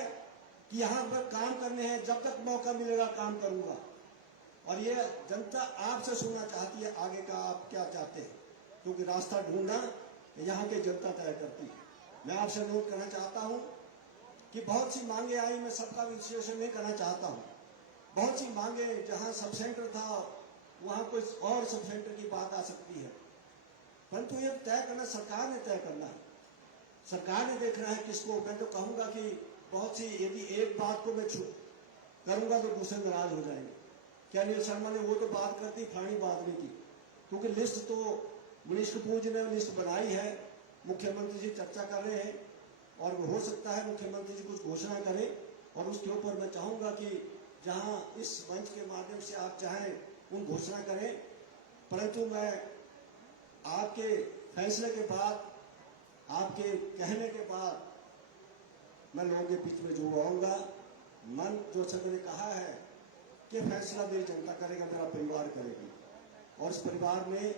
कि यहाँ पर काम करने हैं, जब तक मौका मिलेगा काम करूंगा। और ये जनता आपसे सुनना चाहती है आगे का आप क्या चाहते हैं, क्योंकि रास्ता ढूंढना यहाँ की जनता तय करती है। मैं आपसे अनुरोध करना चाहता हूँ कि बहुत सी मांगे आई, मैं सबका विश्लेषण नहीं करना चाहता हूँ। बहुत सी मांगे, जहाँ सब सेंटर था वहाँ कोई और सब सेंटर की बात आ सकती है, परंतु ये तय करना सरकार ने तय करना है। सरकार ने देखना है किसको। मैं तो कहूंगा कि बहुत सी, यदि एक बात को मैं करूंगा तो दूसरे नाराज हो जाएंगे। क्या अनिल शर्मा ने वो तो बात कर दी, फलानी बात नहीं की, क्योंकि लिस्ट तो मनीष कपूर जी ने लिस्ट बनाई है, मुख्यमंत्री जी चर्चा कर रहे हैं, और हो सकता है मुख्यमंत्री जी कुछ घोषणा करें, और उसके ऊपर मैं चाहूंगा कि जहां इस मंच के माध्यम से आप चाहें उन घोषणा करें, परंतु मैं आपके फैसले के बाद, आपके कहने के बाद मैं लोगों के बीच में जो आऊंगा, मन जो सर ने कहा है कि फैसला मेरी जनता करेगा, मेरा परिवार करेगी, और इस परिवार में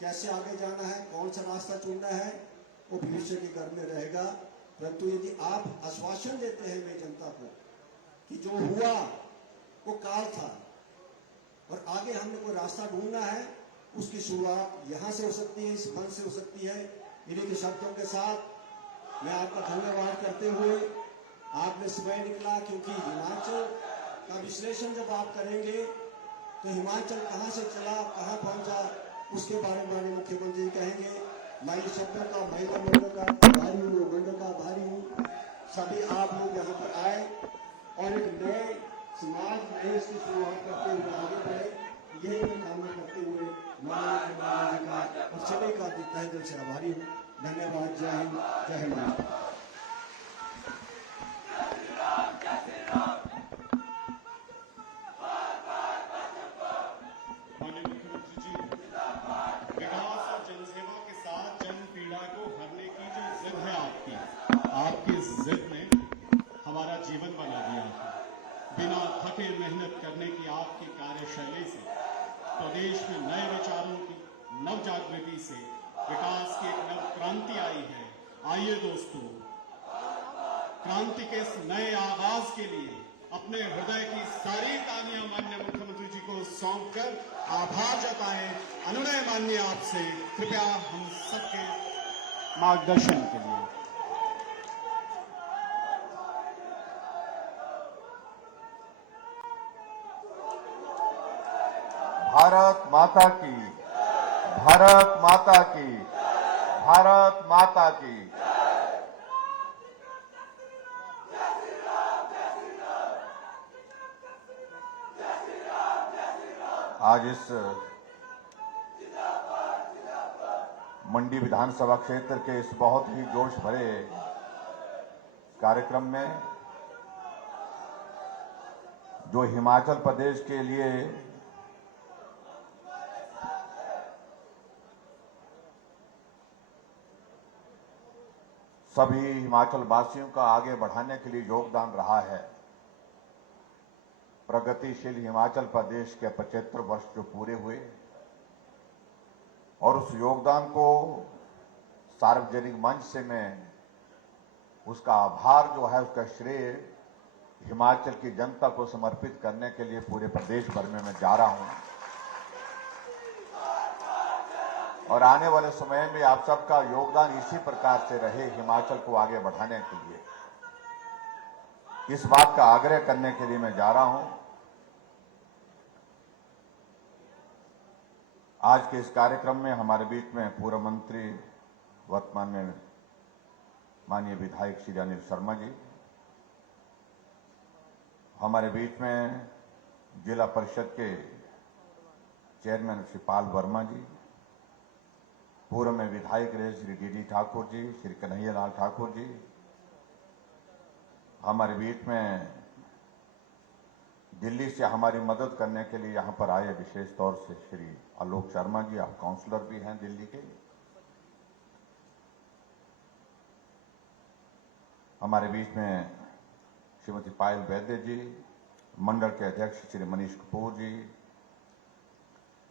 कैसे आगे जाना है, कौन सा रास्ता चुनना है, वो भविष्य के घर में रहेगा। परंतु यदि आप आश्वासन देते हैं मेरी जनता को कि जो हुआ वो काल था और आगे हमने कोई रास्ता ढूंढना है, उसकी शुरुआत यहाँ से हो सकती है, इस मंच से हो सकती है। इन्हीं के शब्दों के साथ मैं आपका धन्यवाद करते हुए, आपने समय निकला, क्योंकि हिमाचल का विश्लेषण जब आप करेंगे तो हिमाचल कहाँ से चला, कहाँ पहुंचा, उसके बारे में माननीय मुख्यमंत्री कहेंगे। मैं इस शब्दों का, महिला मंडल का आभारी हूँ, मंडल का आभारी हूँ। सभी आप लोग यहाँ पर आए और एक नए समाज में इसकी शुरुआत करते हुए आगे बढ़े, यही मैं कामना करते हुए माननीय मुख्यमंत्री का और सभी का तहे दिल से आभारी हूँ। धन्यवाद। जय हिंद, जय हिंद। आपकी जिद ने हमारा जीवन बना दिया है। बिना थके मेहनत करने की आपकी कार्यशैली से प्रदेश में नए विचारों की नव जागृति से विकास की एक नव क्रांति आई है। आइए दोस्तों, क्रांति के इस नए आगाज के लिए अपने हृदय की सारी तालियां माननीय मुख्यमंत्री जी को सौंप कर आभार जताएं। अनुनय माननीय आपसे कृपया हम सबके मार्गदर्शन के लिए। भारत माता की, भारत माता की, भारत माता की। आज इस मंडी विधानसभा क्षेत्र के इस बहुत ही जोश भरे कार्यक्रम में जो हिमाचल प्रदेश के लिए सभी हिमाचल वासियों का आगे बढ़ाने के लिए योगदान रहा है, प्रगतिशील हिमाचल प्रदेश के 75 वर्ष जो पूरे हुए, और उस योगदान को सार्वजनिक मंच से मैं उसका आभार जो है, उसका श्रेय हिमाचल की जनता को समर्पित करने के लिए पूरे प्रदेश भर में मैं जा रहा हूं। और आने वाले समय में आप सबका योगदान इसी प्रकार से रहे हिमाचल को आगे बढ़ाने के लिए, इस बात का आग्रह करने के लिए मैं जा रहा हूं। आज के इस कार्यक्रम में हमारे बीच में पूर्व मंत्री वर्तमान में माननीय विधायक श्री अनिल शर्मा जी, हमारे बीच में जिला परिषद के चेयरमैन श्री पाल वर्मा जी, पूर्व में विधायक रहे श्री डी ठाकुर जी, श्री कन्हैया लाल ठाकुर जी, हमारे बीच में दिल्ली से हमारी मदद करने के लिए यहां पर आए विशेष तौर से श्री आलोक शर्मा जी, आप काउंसलर भी हैं दिल्ली के, हमारे बीच में श्रीमती पायल वैद्य जी, मंडल के अध्यक्ष श्री मनीष कपूर जी,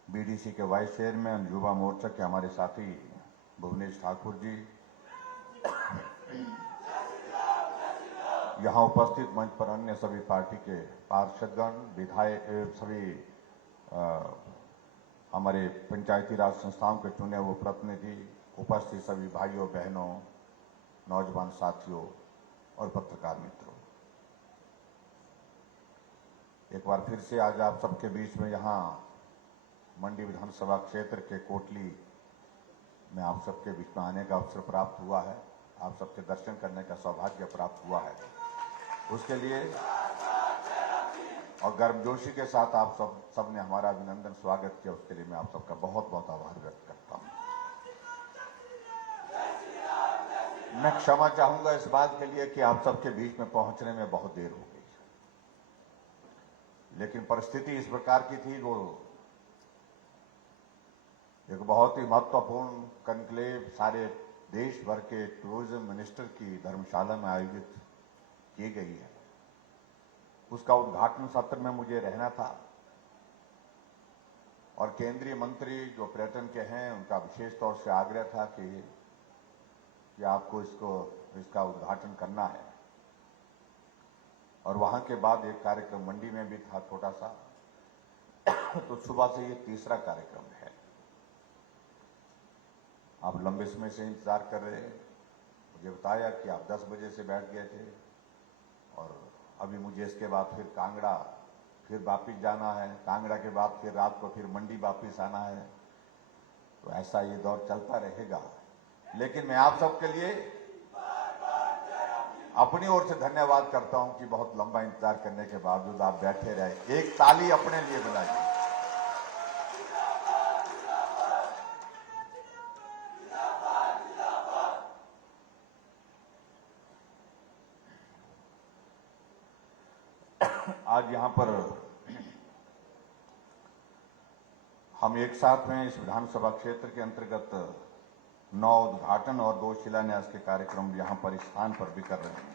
बीडीसी के वाइस चेयरमैन युवा मोर्चा के हमारे साथी भुवनेश ठाकुर जी, यहाँ उपस्थित मंच पर अन्य सभी पार्टी के पार्षदगण, विधायक, सभी हमारे पंचायती राज संस्थाओं के चुने हुए प्रतिनिधि, उपस्थित सभी भाइयों बहनों, नौजवान साथियों और पत्रकार मित्रों, एक बार फिर से आज आप सबके बीच में यहाँ मंडी विधानसभा क्षेत्र के कोटली में आप सबके बीच में आने का अवसर प्राप्त हुआ है, आप सबके दर्शन करने का सौभाग्य प्राप्त हुआ है। उसके लिए और गर्मजोशी के साथ आप सबने हमारा अभिनंदन स्वागत किया, उसके लिए मैं आप सबका बहुत बहुत आभार व्यक्त करता हूं। मैं क्षमा चाहूंगा इस बात के लिए कि आप सबके बीच में पहुंचने में बहुत देर हो गई, लेकिन परिस्थिति इस प्रकार की थी, वो एक बहुत ही महत्वपूर्ण कॉन्क्लेव सारे देश भर के टूरिज्म मिनिस्टर की धर्मशाला में आयोजित की गई है। उसका उद्घाटन सत्र में मुझे रहना था और केंद्रीय मंत्री जो पर्यटन के हैं उनका विशेष तौर से आग्रह था कि आपको इसका उद्घाटन करना है। और वहां के बाद एक कार्यक्रम मंडी में भी था छोटा सा, तो सुबह से ये तीसरा कार्यक्रम है। आप लंबे समय से इंतजार कर रहे हैं। मुझे बताया कि आप 10 बजे से बैठ गए थे और अभी मुझे इसके बाद फिर कांगड़ा फिर वापिस जाना है, कांगड़ा के बाद फिर रात को फिर मंडी वापिस आना है। तो ऐसा ये दौर चलता रहेगा, लेकिन मैं आप सबके लिए अपनी ओर से धन्यवाद करता हूं कि बहुत लंबा इंतजार करने के बावजूद आप बैठे रहे। एक ताली अपने लिए बजाइए। आज यहां पर हम एक साथ में इस विधानसभा क्षेत्र के अंतर्गत 9 उद्घाटन और 2 शिलान्यास के कार्यक्रम यहां पर इस स्थान पर भी कर रहे हैं।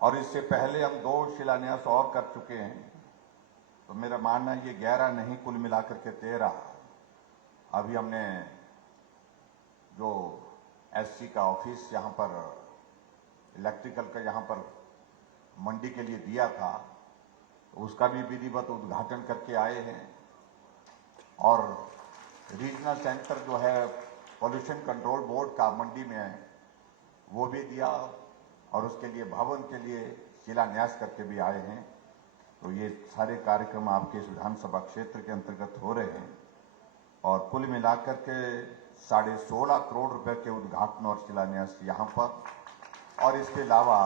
और इससे पहले हम 2 शिलान्यास और कर चुके हैं, तो मेरा मानना है ये 11 नहीं, कुल मिलाकर के 13। अभी हमने जो एससी का ऑफिस यहां पर इलेक्ट्रिकल का यहां पर मंडी के लिए दिया था, तो उसका भी विधिवत उद्घाटन करके आए हैं। और रीजनल सेंटर जो है पॉल्यूशन कंट्रोल बोर्ड का मंडी में, वो भी दिया और उसके लिए भवन के लिए शिलान्यास करके भी आए हैं। तो ये सारे कार्यक्रम आपके इस विधानसभा क्षेत्र के अंतर्गत हो रहे हैं और कुल मिलाकर के 16.5 करोड़ रुपए के उद्घाटन और शिलान्यास यहाँ पर, और इसके अलावा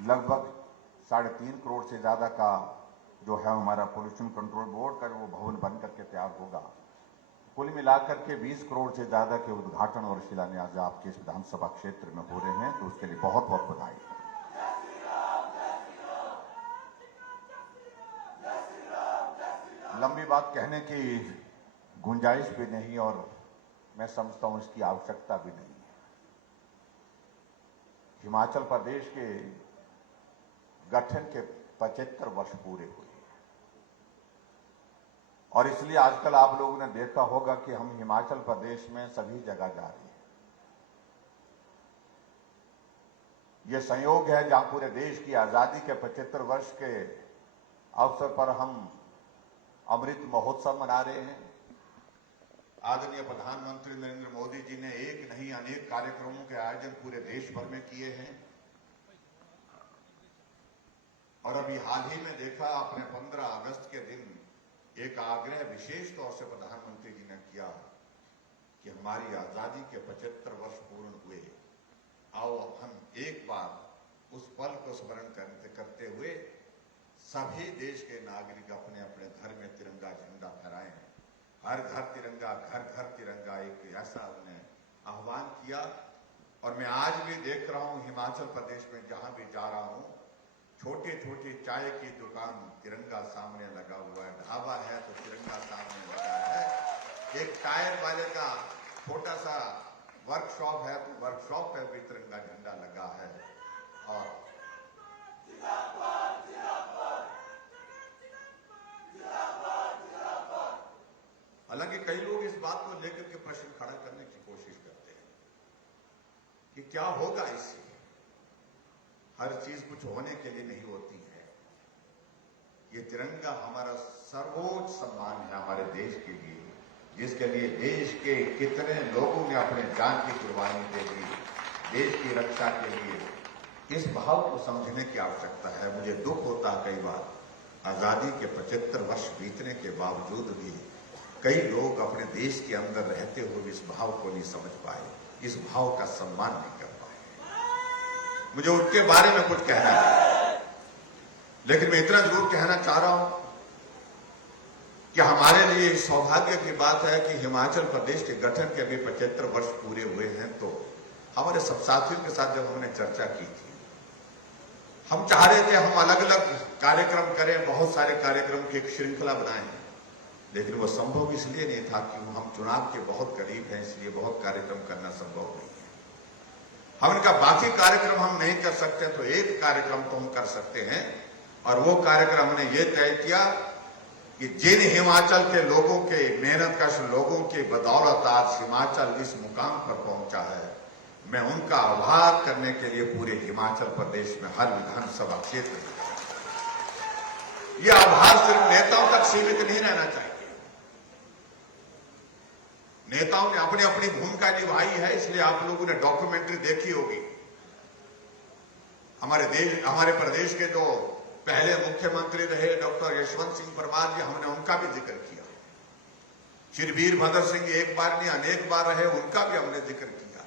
लगभग 3.5 करोड़ से ज्यादा का जो है हमारा पोल्यूशन कंट्रोल बोर्ड का वो भवन बन करके तैयार होगा। कुल मिलाकर के 20 करोड़ से ज्यादा के उद्घाटन और शिलान्यास आपके इस विधानसभा क्षेत्र में हो रहे हैं, तो उसके लिए बहुत बहुत बधाई। लंबी बात कहने की गुंजाइश भी नहीं और मैं समझता हूं इसकी आवश्यकता भी नहीं है। हिमाचल प्रदेश के गठन के 75 वर्ष पूरे हुए और इसलिए आजकल आप लोगों ने देखा होगा कि हम हिमाचल प्रदेश में सभी जगह जा रहे हैं। यह संयोग है जहां पूरे देश की आजादी के 75 वर्ष के अवसर पर हम अमृत महोत्सव मना रहे हैं। आदरणीय प्रधानमंत्री नरेंद्र मोदी जी ने एक नहीं अनेक कार्यक्रमों के आयोजन पूरे देश भर में किए हैं और अभी हाल ही में देखा आपने 15 अगस्त के दिन एक आग्रह विशेष तौर से प्रधानमंत्री जी ने किया कि हमारी आजादी के 75 वर्ष पूर्ण हुए, आओ अब हम एक बार उस पल को स्मरण करते हुए सभी देश के नागरिक अपने अपने घर में तिरंगा झंडा फहराएं। हर घर तिरंगा, घर घर तिरंगा, एक ऐसा उन्हें आह्वान किया। और मैं आज भी देख रहा हूं हिमाचल प्रदेश में जहां भी जा रहा हूं, छोटी छोटी चाय की दुकान तिरंगा सामने लगा हुआ है, ढाबा है तो तिरंगा सामने लगा है, एक टायर वाले का छोटा सा वर्कशॉप है, तो वर्कशॉप पे भी तिरंगा झंडा लगा है। और हालांकि कई लोग इस बात को लेकर के प्रश्न खड़ा करने की कोशिश करते हैं कि क्या होगा इससे। हर चीज कुछ होने के लिए नहीं होती है। ये तिरंगा हमारा सर्वोच्च सम्मान है हमारे देश के लिए, जिसके लिए देश के कितने लोगों ने अपने जान की कुर्बानी दे दी देश की रक्षा के लिए। इस भाव को समझने की आवश्यकता है। मुझे दुख होता है कई बार, आजादी के 75 वर्ष बीतने के बावजूद भी कई लोग अपने देश के अंदर रहते हुए इस भाव को नहीं समझ पाए, इस भाव का सम्मान नहीं कर पाए। मुझे उनके बारे में कुछ कहना है, लेकिन मैं इतना जरूर कहना चाह रहा हूं कि हमारे लिए सौभाग्य की बात है कि हिमाचल प्रदेश के गठन के अभी 75 वर्ष पूरे हुए हैं। तो हमारे सब साथियों के साथ जब हमने चर्चा की थी, हम चाह रहे थे हम अलग अलग कार्यक्रम करें, बहुत सारे कार्यक्रम की एक श्रृंखला बनाएं, लेकिन वो संभव इसलिए नहीं था कि हम चुनाव के बहुत करीब हैं, इसलिए बहुत कार्यक्रम करना संभव नहीं है। हम इनका बाकी कार्यक्रम हम नहीं कर सकते, तो एक कार्यक्रम तो हम कर सकते हैं। और वो कार्यक्रम हमने ये तय किया कि जिन हिमाचल के लोगों के, मेहनतकश लोगों की बदौलत आज हिमाचल इस मुकाम पर पहुंचा है, मैं उनका आभार करने के लिए पूरे हिमाचल प्रदेश में हर विधानसभा क्षेत्र में, यह आभार सिर्फ नेताओं तक सीमित नहीं रहना चाहिए। नेताओं ने अपनी अपनी भूमिका निभाई है, इसलिए आप लोगों ने डॉक्यूमेंट्री देखी होगी। हमारे प्रदेश के जो पहले मुख्यमंत्री रहे डॉक्टर यशवंत सिंह परमार जी, हमने उनका भी जिक्र किया। श्री वीरभद्र सिंह एक बार नहीं अनेक बार रहे, उनका भी हमने जिक्र किया।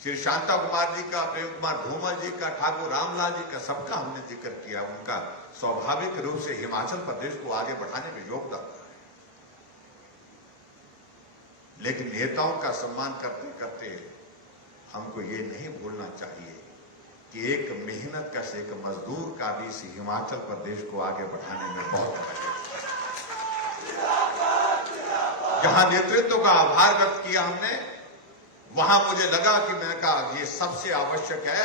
श्री शांता कुमार जी का, प्रेम कुमार धूमल जी का, ठाकुर रामलाल जी का, सबका हमने जिक्र किया। उनका स्वाभाविक रूप से हिमाचल प्रदेश को आगे बढ़ाने में योगदान था। लेकिन नेताओं का सम्मान करते करते हमको ये नहीं भूलना चाहिए कि एक मेहनत कश, एक मजदूर का भी इस हिमाचल प्रदेश को आगे बढ़ाने में बहुत जहां नेतृत्व का आभार व्यक्त किया हमने, वहां मुझे लगा कि मैंने कहा ये सबसे आवश्यक है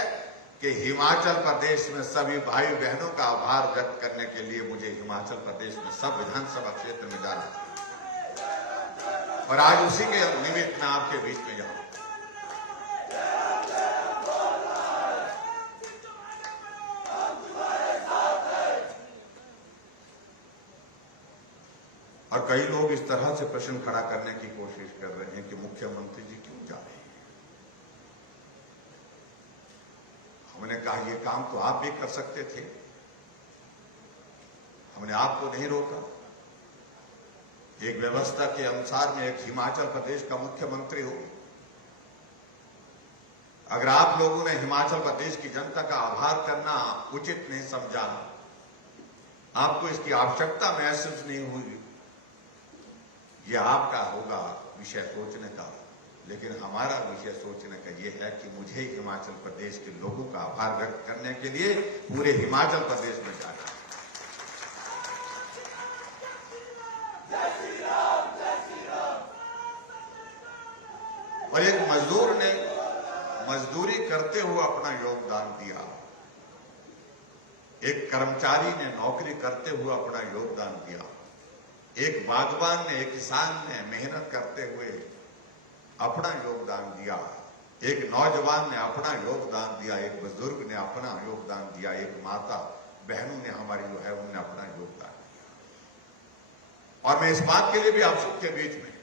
कि हिमाचल प्रदेश में सभी भाई बहनों का आभार व्यक्त करने के लिए मुझे हिमाचल प्रदेश में सब विधानसभा क्षेत्र में जाना चाहिए। और आज उसी के निमित्त में आपके बीच में जाऊं। और कई लोग इस तरह से प्रश्न खड़ा करने की कोशिश कर रहे हैं कि मुख्यमंत्री जी क्यों जा रहे हैं। हमने कहा ये काम तो आप भी कर सकते थे, हमने आपको नहीं रोका। एक व्यवस्था के अनुसार में एक हिमाचल प्रदेश का मुख्यमंत्री हो। अगर आप लोगों ने हिमाचल प्रदेश की जनता का आभार करना उचित नहीं समझा, आपको इसकी आवश्यकता महसूस नहीं हुई, यह आपका होगा विषय सोचने का। लेकिन हमारा विषय सोचने का यह है कि मुझे हिमाचल प्रदेश के लोगों का आभार व्यक्त करने के लिए पूरे हिमाचल प्रदेश में जाना है। और एक मजदूर ने मजदूरी करते हुए अपना योगदान दिया, एक कर्मचारी ने नौकरी करते हुए अपना योगदान दिया, एक बागवान ने, एक किसान ने मेहनत करते हुए अपना योगदान दिया, एक नौजवान ने अपना योगदान दिया, एक बुजुर्ग ने अपना योगदान दिया, एक माता बहनों ने हमारी जो है उन्होंने अपना योगदान दिया। और मैं इस बात के लिए भी आप सबके बीच में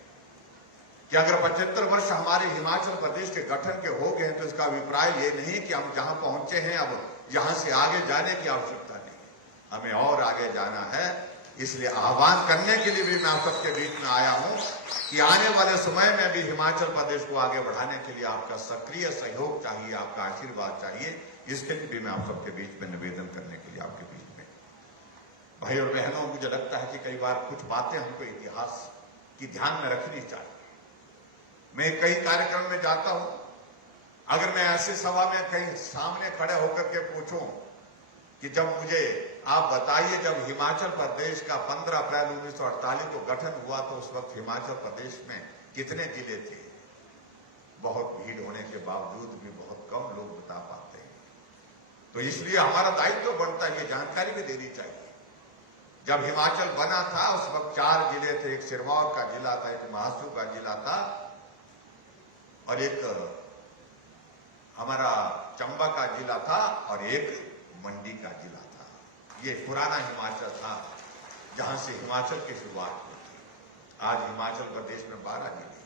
कि अगर 75 वर्ष हमारे हिमाचल प्रदेश के गठन के हो गए हैं, तो इसका अभिप्राय ये नहीं कि हम जहां पहुंचे हैं अब यहां से आगे जाने की आवश्यकता नहीं, हमें और आगे जाना है। इसलिए आह्वान करने के लिए भी मैं आप सबके बीच में आया हूं कि आने वाले समय में भी हिमाचल प्रदेश को आगे बढ़ाने के लिए आपका सक्रिय सहयोग चाहिए, आपका आशीर्वाद चाहिए। इसके लिए भी मैं आप सबके बीच में निवेदन करने के लिए आपके बीच में, भाई और बहनों, मुझे लगता है कि कई बार कुछ बातें हमको इतिहास की ध्यान में रखनी चाहिए। मैं कई कार्यक्रम में जाता हूं, अगर मैं ऐसी सभा में कहीं सामने खड़े होकर के पूछूं कि जब मुझे आप बताइए जब हिमाचल प्रदेश का 15 अप्रैल 1948 को गठन हुआ तो उस वक्त हिमाचल प्रदेश में कितने जिले थे, बहुत भीड़ होने के बावजूद भी बहुत कम लोग बता पाते हैं। तो इसलिए हमारा दायित्व तो बनता है, ये जानकारी भी देनी चाहिए। जब हिमाचल बना था उस वक्त 4 जिले थे, एक सिरमौर का जिला था, एक महासू का जिला था और एक हमारा चंबा का जिला था और एक मंडी का जिला था। ये पुराना हिमाचल था जहां से हिमाचल की शुरुआत हुई थी। आज हिमाचल प्रदेश में 12 जिले,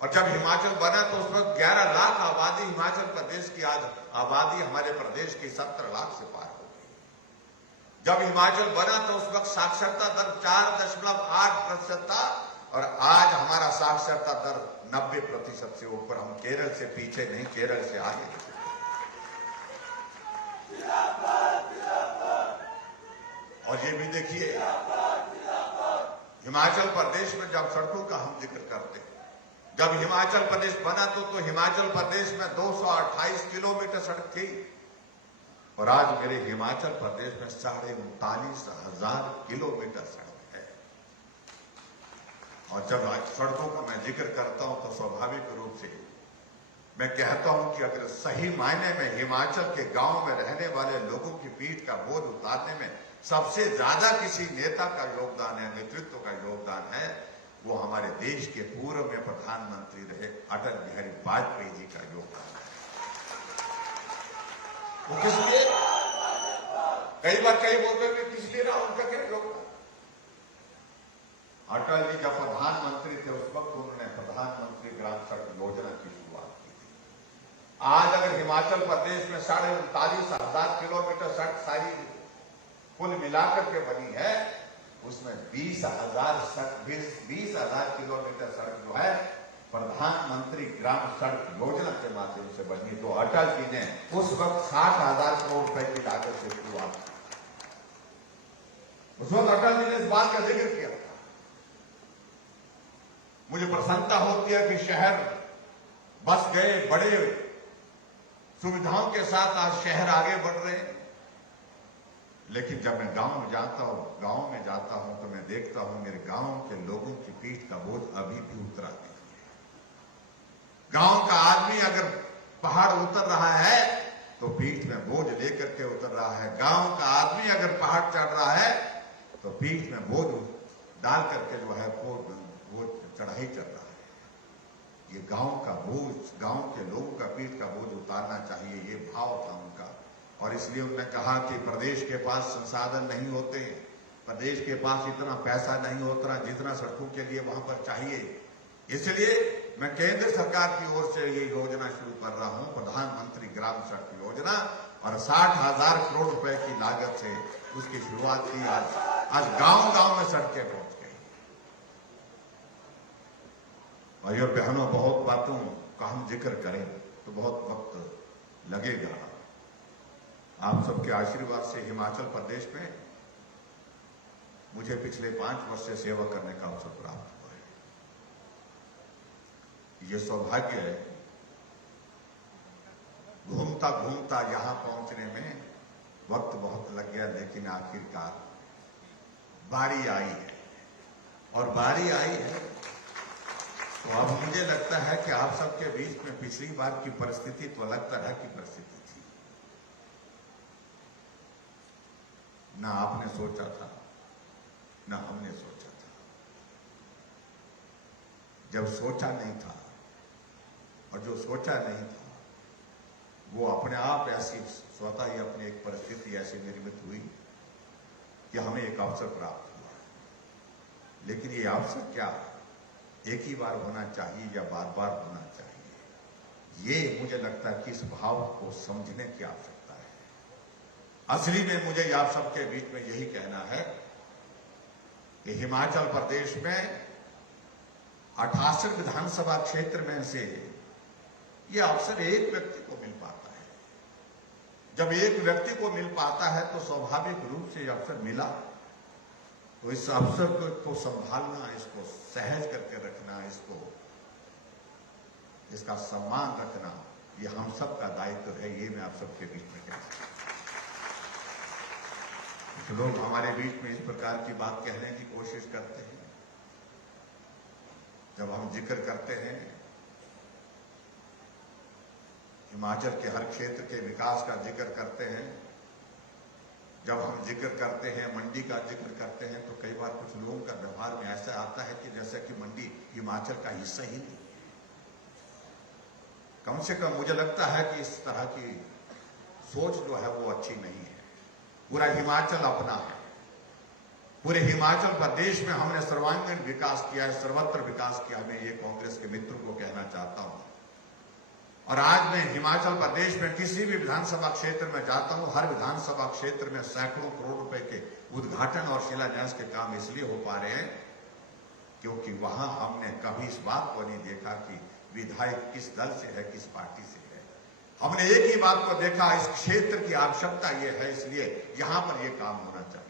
और जब हिमाचल बना तो उस वक्त 11 लाख आबादी, हिमाचल प्रदेश की आज आबादी हमारे प्रदेश की 17 लाख से पार हो गई। जब हिमाचल बना तो उस वक्त साक्षरता दर 4.8% था और आज हमारा साक्षरता दर 90% से ऊपर। हम केरल से पीछे नहीं, केरल से आगे। और ये भी देखिए, हिमाचल प्रदेश में जब सड़कों का हम जिक्र करते हैं, जब हिमाचल प्रदेश बना तो हिमाचल प्रदेश में 228 किलोमीटर सड़क थी और आज मेरे हिमाचल प्रदेश में 39,500 किलोमीटर सड़क है। और जब आज सड़कों का मैं जिक्र करता हूं तो स्वाभाविक रूप से मैं कहता हूं कि अगर सही मायने में हिमाचल के गांव में रहने वाले लोगों की पीठ का बोझ उतारने में सबसे ज्यादा किसी नेता का योगदान है, नेतृत्व का योगदान है, वो हमारे देश के पूर्व में प्रधानमंत्री रहे अटल बिहारी वाजपेयी जी का योगदान है। वो किस लिए, कई बार कई बोलते हुए किस लिए रहा, उनका क्या योगदान। अटल जी जब प्रधानमंत्री थे उस वक्त उन्होंने प्रधानमंत्री ग्राम सड़क योजना की शुरुआत की थी। आज अगर हिमाचल प्रदेश में 39,500 किलोमीटर सड़क सारी कुल मिलाकर के बनी है, उसमें 20,000 किलोमीटर सड़क जो है प्रधानमंत्री ग्राम सड़क योजना के माध्यम से बनी। तो अटल जी ने उस वक्त 60,000 करोड़ रुपए की लागत से शुरुआत की। उस वक्त अटल जी ने इस बात का जिक्र किया था। मुझे प्रसन्नता होती है कि शहर बस गए, बड़े सुविधाओं के साथ आज शहर आगे बढ़ रहे हैं। लेकिन जब मैं गांव में जाता हूं तो मैं देखता हूं मेरे गांव के लोगों की पीठ का बोझ अभी भी उतरा नहीं है। गांव का आदमी अगर पहाड़ उतर रहा है तो पीठ में बोझ लेकर के उतर रहा है। गांव का आदमी अगर पहाड़ चढ़ रहा है तो पीठ में बोझ डाल करके जो है वो चढ़ाई चढ़ रहा है। ये गांव का बोझ, गांव के लोगों का पीठ का बोझ उतारना चाहिए, ये भाव था उनका। और इसलिए उन्होंने कहा कि प्रदेश के पास संसाधन नहीं होते, प्रदेश के पास इतना पैसा नहीं होता जितना सड़कों के लिए वहां पर चाहिए। इसलिए मैं केंद्र सरकार की ओर से ये योजना शुरू कर रहा हूं, प्रधानमंत्री ग्राम सड़क योजना, और 60,000 करोड़ रुपए की लागत से उसकी शुरुआत की। आज गांव-गांव में सड़कें पहुंच गई। भाई और बहनों, बहुत बातों का हम जिक्र करें तो बहुत वक्त लगेगा। आप सबके आशीर्वाद से हिमाचल प्रदेश में मुझे पिछले 5 वर्ष से सेवा करने का अवसर प्राप्त हुआ है। ये सौभाग्य है। घूमता घूमता यहां पहुंचने में वक्त बहुत लग गया, लेकिन आखिरकार बारी आई है। और बारी आई है तो अब मुझे लगता है कि आप सबके बीच में पिछली बार की परिस्थिति तो अलग तरह की परिस्थिति थी। ना आपने सोचा था, ना हमने सोचा था। जब सोचा नहीं था और जो सोचा नहीं था वो अपने आप ऐसी स्वतः ही अपनी एक परिस्थिति ऐसी निर्मित हुई कि हमें एक अवसर प्राप्त हुआ। लेकिन ये अवसर क्या एक ही बार होना चाहिए या बार बार होना चाहिए, ये मुझे लगता है कि इस भाव को समझने की आवश्यकता है। असली में मुझे आप सबके बीच में यही कहना है कि हिमाचल प्रदेश में 68 विधानसभा क्षेत्र में से यह अवसर एक व्यक्ति को मिल पाता है। जब एक व्यक्ति को मिल पाता है तो स्वाभाविक रूप से यह अवसर मिला, तो इस अवसर को संभालना, इसको सहज करके रखना, इसका सम्मान रखना, ये हम सब का दायित्व है। ये मैं आप सबके बीच में कहता हूं। लोग हमारे बीच में इस प्रकार की बात कहने की कोशिश करते हैं। जब हम जिक्र करते हैं हिमाचल के हर क्षेत्र के विकास का जिक्र करते हैं। जब हम जिक्र करते हैं, मंडी का जिक्र करते हैं, तो कई बार कुछ लोगों का व्यवहार में ऐसा आता है कि जैसे कि मंडी हिमाचल का हिस्सा ही नहीं। कम से कम मुझे लगता है कि इस तरह की सोच जो है वो अच्छी नहीं है। पूरा हिमाचल अपना है। पूरे हिमाचल प्रदेश में हमने सर्वांगीण विकास किया है, सर्वत्र विकास किया। मैं ये कांग्रेस के मित्रों को कहना चाहता हूं। और आज मैं हिमाचल प्रदेश में किसी भी विधानसभा क्षेत्र में जाता हूं, हर विधानसभा क्षेत्र में सैकड़ों करोड़ रुपए के उद्घाटन और शिलान्यास के काम इसलिए हो पा रहे हैं क्योंकि वहां हमने कभी इस बात को नहीं देखा कि विधायक किस दल से है, किस पार्टी से है। हमने एक ही बात को देखा, इस क्षेत्र की आवश्यकता यह है, इसलिए यहां पर यह काम होना चाहिए।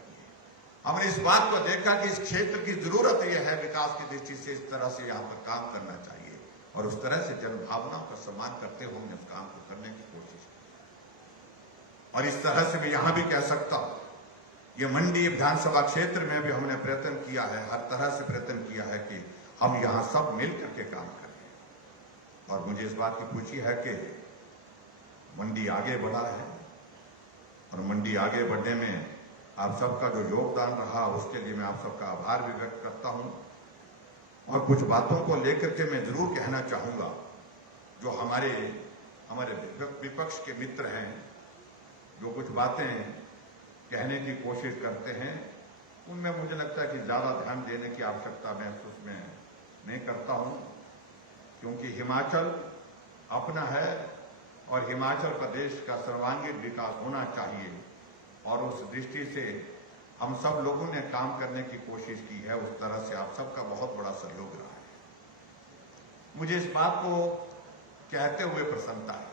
हमने इस बात को देखा कि इस क्षेत्र की जरूरत यह है, विकास की दृष्टि से इस तरह से यहां पर काम करना चाहिए, और उस तरह से जनभावनाओं का सम्मान करते हुए हमने उस काम को करने की कोशिश की। और इस तरह से मैं यहां भी कह सकता हूं, ये मंडी विधानसभा क्षेत्र में भी हमने प्रयत्न किया है, हर तरह से प्रयत्न किया है कि हम यहां सब मिलकर के काम करें। और मुझे इस बात की खुशी है कि मंडी आगे बढ़ा है, और मंडी आगे बढ़ने में आप सबका जो योगदान रहा उसके लिए मैं आप सबका आभार भी व्यक्त करता हूं। और कुछ बातों को लेकर के मैं जरूर कहना चाहूंगा, जो हमारे विपक्ष के मित्र हैं, जो कुछ बातें कहने की कोशिश करते हैं, उनमें मुझे लगता है कि ज्यादा ध्यान देने की आवश्यकता मैं उसमें नहीं करता हूं, क्योंकि हिमाचल अपना है और हिमाचल प्रदेश का सर्वांगीण विकास होना चाहिए। और उस दृष्टि से हम सब लोगों ने काम करने की कोशिश की है। उस तरह से आप सबका बहुत बड़ा सहयोग रहा है। मुझे इस बात को कहते हुए प्रसन्नता है,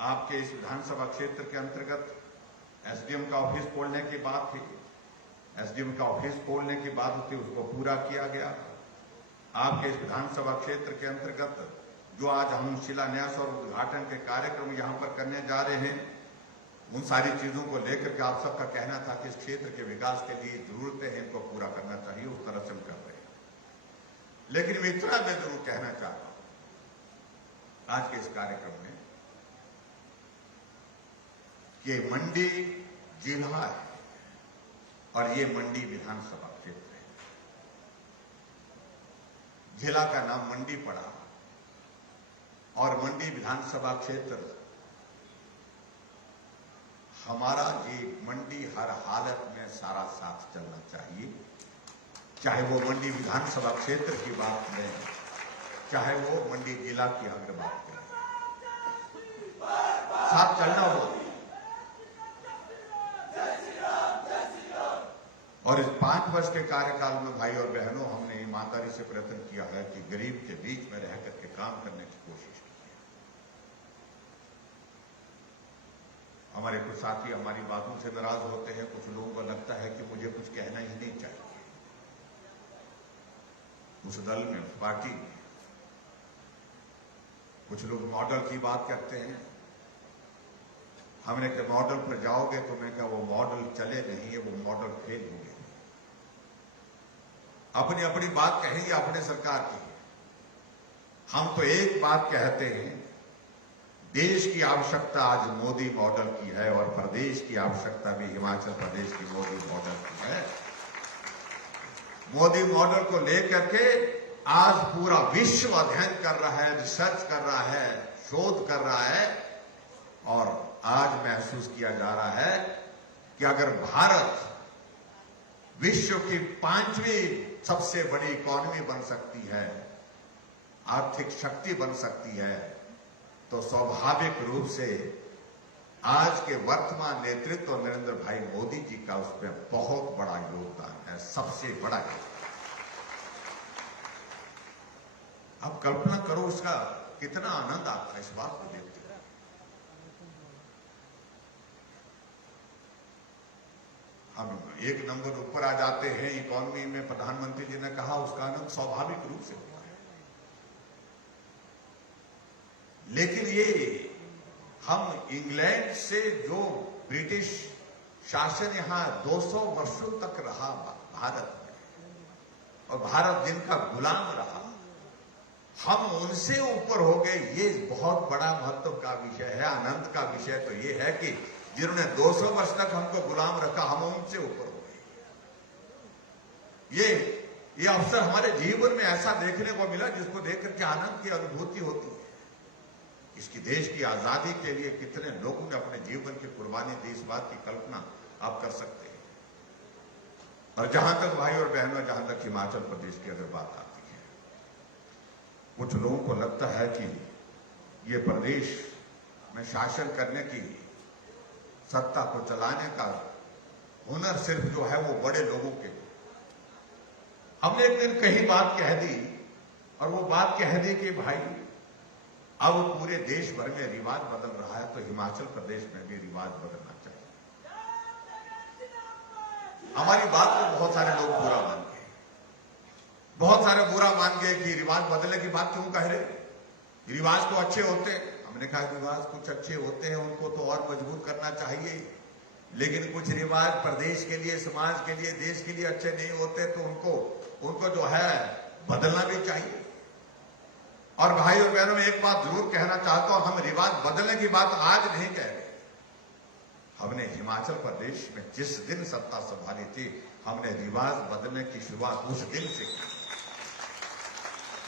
आपके इस विधानसभा क्षेत्र के अंतर्गत एसडीएम का ऑफिस खोलने की बात थी। एसडीएम का ऑफिस खोलने की बात थी, उसको पूरा किया गया। आपके इस विधानसभा क्षेत्र के अंतर्गत जो आज हम शिलान्यास और उद्घाटन के कार्यक्रम यहां पर करने जा रहे हैं, उन सारी चीजों को लेकर के आप सबका कहना था कि इस क्षेत्र के विकास के लिए जरूरतें हैं, इनको पूरा करना चाहिए। उस तरह से हम कर रहे हैं। लेकिन मैं इतना मैं जरूर कहना चाहता हूं आज के इस कार्यक्रम में कि मंडी जिला है और ये मंडी विधानसभा क्षेत्र है। जिला का नाम मंडी पड़ा और मंडी विधानसभा क्षेत्र हमारा ये मंडी हर हालत में सारा साथ चलना चाहिए, चाहे वो मंडी विधानसभा क्षेत्र की बात करें, चाहे वो मंडी जिला की अगर बात करें, साथ चलना होगा। और इस 5 वर्ष के कार्यकाल में भाई और बहनों, हमने ईमानदारी से प्रयत्न किया है कि गरीब के बीच में रह करके काम करने की कोशिश की है। हमारे कुछ साथी हमारी बातों से नाराज होते हैं, कुछ लोगों को लगता है कि मुझे कुछ कहना ही नहीं चाहिए। उस दल में, उस पार्टी में कुछ लोग मॉडल की बात करते हैं। हमने कहा मॉडल पर जाओगे तो मैं कहा वो मॉडल चले नहीं है, वो मॉडल फेल हो गए। अपनी अपनी बात कहेंगे अपने सरकार की। हम तो एक बात कहते हैं, देश की आवश्यकता आज मोदी मॉडल की है और प्रदेश की आवश्यकता भी हिमाचल प्रदेश की मोदी मॉडल की है। मोदी मॉडल को लेकर के आज पूरा विश्व अध्ययन कर रहा है, रिसर्च कर रहा है, शोध कर रहा है, और आज महसूस किया जा रहा है कि अगर भारत विश्व की 5वीं सबसे बड़ी इकोनॉमी बन सकती है, आर्थिक शक्ति बन सकती है, तो स्वाभाविक रूप से आज के वर्तमान नेतृत्व नरेंद्र भाई मोदी जी का उसमें बहुत बड़ा योगदान है, सबसे बड़ा योगदान। आप कल्पना करो उसका कितना आनंद आता है इस बात को देखते हुए। हम एक नंबर ऊपर आ जाते हैं इकोनॉमी में, प्रधानमंत्री जी ने कहा, उसका आनंद स्वाभाविक रूप से होता है। लेकिन ये हम इंग्लैंड से जो ब्रिटिश शासन यहां 200 वर्षों तक रहा भारत में, और भारत जिनका गुलाम रहा, हम उनसे ऊपर हो गए, ये बहुत बड़ा महत्व का विषय है। आनंद का विषय तो ये है कि जिन्होंने 200 वर्ष तक हमको गुलाम रखा, हम उनसे ऊपर हो गए। ये अवसर हमारे जीवन में ऐसा देखने को मिला जिसको देख करके आनंद की अनुभूति होती है। इसकी देश की आजादी के लिए कितने लोगों ने अपने जीवन की कुर्बानी दी, इस बात की कल्पना आप कर सकते हैं। और जहां तक भाई और बहनों, जहां तक हिमाचल प्रदेश की अगर बात आती है, कुछ लोगों को लगता है कि ये प्रदेश में शासन करने की, सत्ता को चलाने का हुनर सिर्फ जो है वो बड़े लोगों के। हमने एक दिन कहीं बात कह दी, और वो बात कह दी कि भाई अब पूरे देश भर में रिवाज बदल रहा है, तो हिमाचल प्रदेश में भी रिवाज बदलना चाहिए। हमारी बात को बहुत सारे लोग बुरा मान गए, बहुत सारे बुरा मान गए कि रिवाज बदलने की बात क्यों कह रहे, रिवाज तो अच्छे होते हैं। हमने कहा रिवाज कुछ अच्छे होते हैं, उनको तो और मजबूत करना चाहिए, लेकिन कुछ रिवाज प्रदेश के लिए, समाज के लिए, देश के लिए अच्छे नहीं होते, तो उनको जो है बदलना भी चाहिए। और भाई और बहनों, में एक बात जरूर कहना चाहता हूं, हम रिवाज बदलने की बात आज नहीं कह रहे। हमने हिमाचल प्रदेश में जिस दिन सत्ता संभाली थी, हमने रिवाज बदलने की शुरुआत उस दिन से की।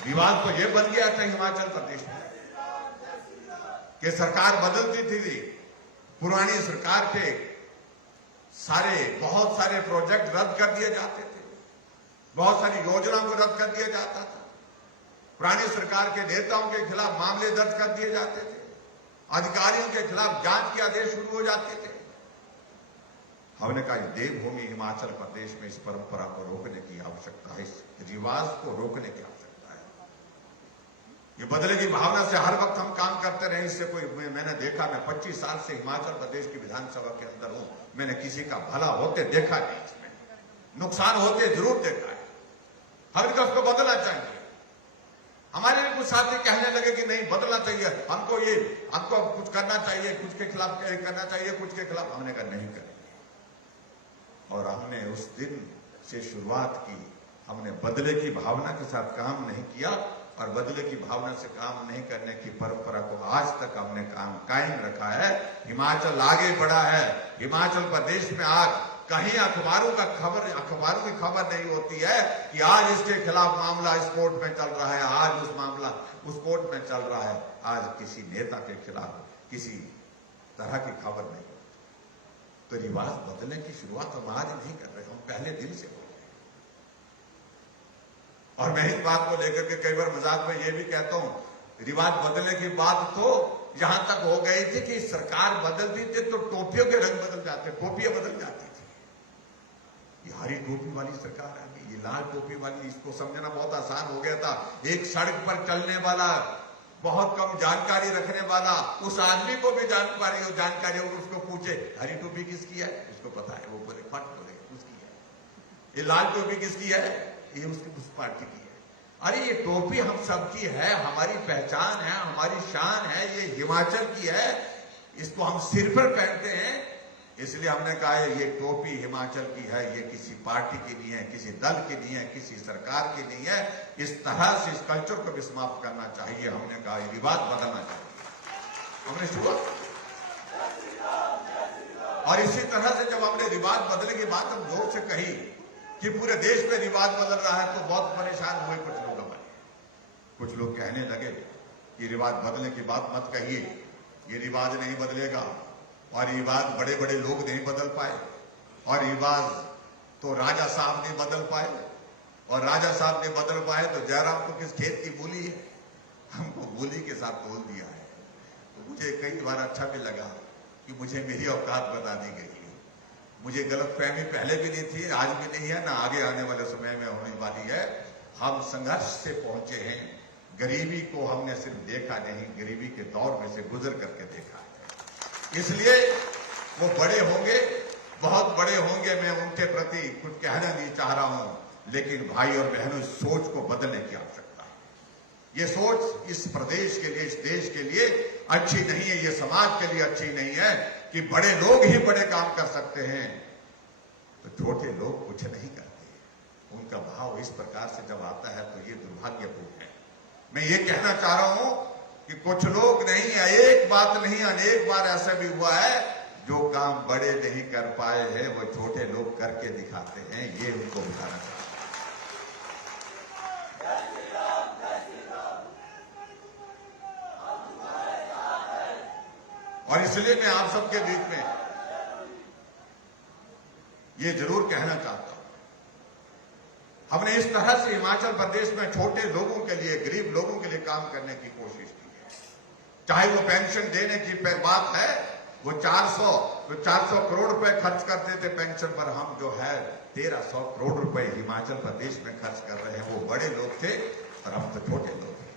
रिवाज तो यह बन गया था हिमाचल प्रदेश में कि सरकार बदलती थी, पुरानी सरकार के बहुत सारे प्रोजेक्ट रद्द कर दिए जाते थे, बहुत सारी योजनाओं को रद्द कर दिया जाता था, पुरानी सरकार के नेताओं के खिलाफ मामले दर्ज कर दिए जाते थे, अधिकारियों के खिलाफ जांच के आदेश शुरू हो जाते थे। हमने कहा देवभूमि हिमाचल प्रदेश में इस परंपरा को रोकने की आवश्यकता है, इस रिवाज को रोकने की आवश्यकता है। ये बदले की भावना से हर वक्त हम काम करते रहे, इससे कोई मैंने देखा, मैं 25 साल से हिमाचल प्रदेश की विधानसभा के अंदर हूं, मैंने किसी का भला होते देखा नहीं, इसमें नुकसान होते जरूर देखा है। हर वक्त को बदलना चाहिए। हमारे कुछ साथी कहने लगे कि नहीं बदलना चाहिए, हमको कुछ करना चाहिए, कुछ के खिलाफ करना चाहिए, कुछ के खिलाफ। हमने कहा नहीं करेंगे, और हमने उस दिन से शुरुआत की। हमने बदले की भावना के साथ काम नहीं किया, और बदले की भावना से काम नहीं करने की परंपरा को आज तक हमने कायम रखा है। हिमाचल आगे बढ़ा है। हिमाचल प्रदेश में आज कहीं अखबारों की खबर नहीं होती है कि आज इसके खिलाफ मामला इस कोर्ट में चल रहा है, आज उस मामला उस कोर्ट में चल रहा है। आज किसी नेता के खिलाफ किसी तरह की खबर नहीं होती। तो रिवाज बदलने की शुरुआत हम आज नहीं कर रहे, हम पहले दिन से हो रहे। और मैं इस बात को लेकर के कई बार मजाक में यह भी कहता हूं, रिवाज बदलने की बात तो यहां तक हो गई थी कि सरकार बदलती थी तो टोपियों के रंग बदल जाते, टोपियां बदल जाती थी। ये हरी टोपी वाली सरकार आ गई, ये लाल टोपी वाली, इसको समझना बहुत आसान हो गया था। एक सड़क पर चलने वाला, बहुत कम जानकारी रखने वाला, उस आदमी को भी जानकारी हो, उसको पूछे हरी टोपी किसकी है, उसको पता है, वो बोले फट बोले उसकी है। ये लाल टोपी किसकी है, ये उस पार्टी की है। अरे ये टोपी हम सबकी है, हमारी पहचान है, हमारी शान है, ये हिमाचल की है, इसको हम सिर पर पहनते हैं। इसलिए हमने कहा है ये टोपी हिमाचल की है, ये किसी पार्टी की नहीं है, किसी दल की नहीं है, किसी सरकार की नहीं है। इस तरह से इस कल्चर को भी समाप्त करना चाहिए। हमने कहा ये रिवाज बदलना चाहिए, हमने शुरुआत। और इसी तरह से जब हमने रिवाज बदलने की बात हम जोर से कही कि पूरे देश में रिवाज बदल रहा है, तो बहुत परेशान हुए कुछ लोग हमारे। कुछ लोग कहने लगे कि रिवाज बदलने की बात मत कहिए, ये रिवाज नहीं बदलेगा, और रिवाज बड़े बड़े लोग नहीं बदल पाए, और रिवाज तो राजा साहब नहीं बदल पाए, और राजा साहब ने बदल पाए तो जयराम को किस खेत की बोली है, हमको बोली के साथ तोल दिया है। तो मुझे कई बार अच्छा भी लगा कि मुझे मेरी औकात बता दी गई है। मुझे गलतफहमी पहले भी नहीं थी, आज भी नहीं है, ना आगे आने वाले समय में होने वाली है। हम संघर्ष से पहुंचे हैं, गरीबी को हमने सिर्फ देखा नहीं, गरीबी के दौर में से गुजर करके देखा है। इसलिए वो बड़े होंगे, बहुत बड़े होंगे, मैं उनके प्रति कुछ कहना नहीं चाह रहा हूं, लेकिन भाई और बहनों, इस सोच को बदलने की आवश्यकता है। ये सोच इस प्रदेश के लिए, इस देश के लिए अच्छी नहीं है, ये समाज के लिए अच्छी नहीं है कि बड़े लोग ही बड़े काम कर सकते हैं तो छोटे लोग कुछ नहीं करते। उनका भाव इस प्रकार से जब आता है तो ये दुर्भाग्यपूर्ण है। मैं ये कहना चाह रहा हूं कि कुछ लोग नहीं, एक बात नहीं अनेक बार ऐसा भी हुआ है, जो काम बड़े नहीं कर पाए हैं वो छोटे लोग करके दिखाते हैं, ये उनको बताना चाहता हूं। और इसलिए मैं आप सबके बीच में ये जरूर कहना चाहता हूं, हमने इस तरह से हिमाचल प्रदेश में छोटे लोगों के लिए, गरीब लोगों के लिए काम करने की कोशिश की है। चाहे वो पेंशन देने की बात है, वो 400 करोड़ रुपए खर्च करते थे पेंशन पर, हम जो है 1300 करोड़ रुपए हिमाचल प्रदेश में खर्च कर रहे हैं। वो बड़े लोग थे और हम तो छोटे लोग थे।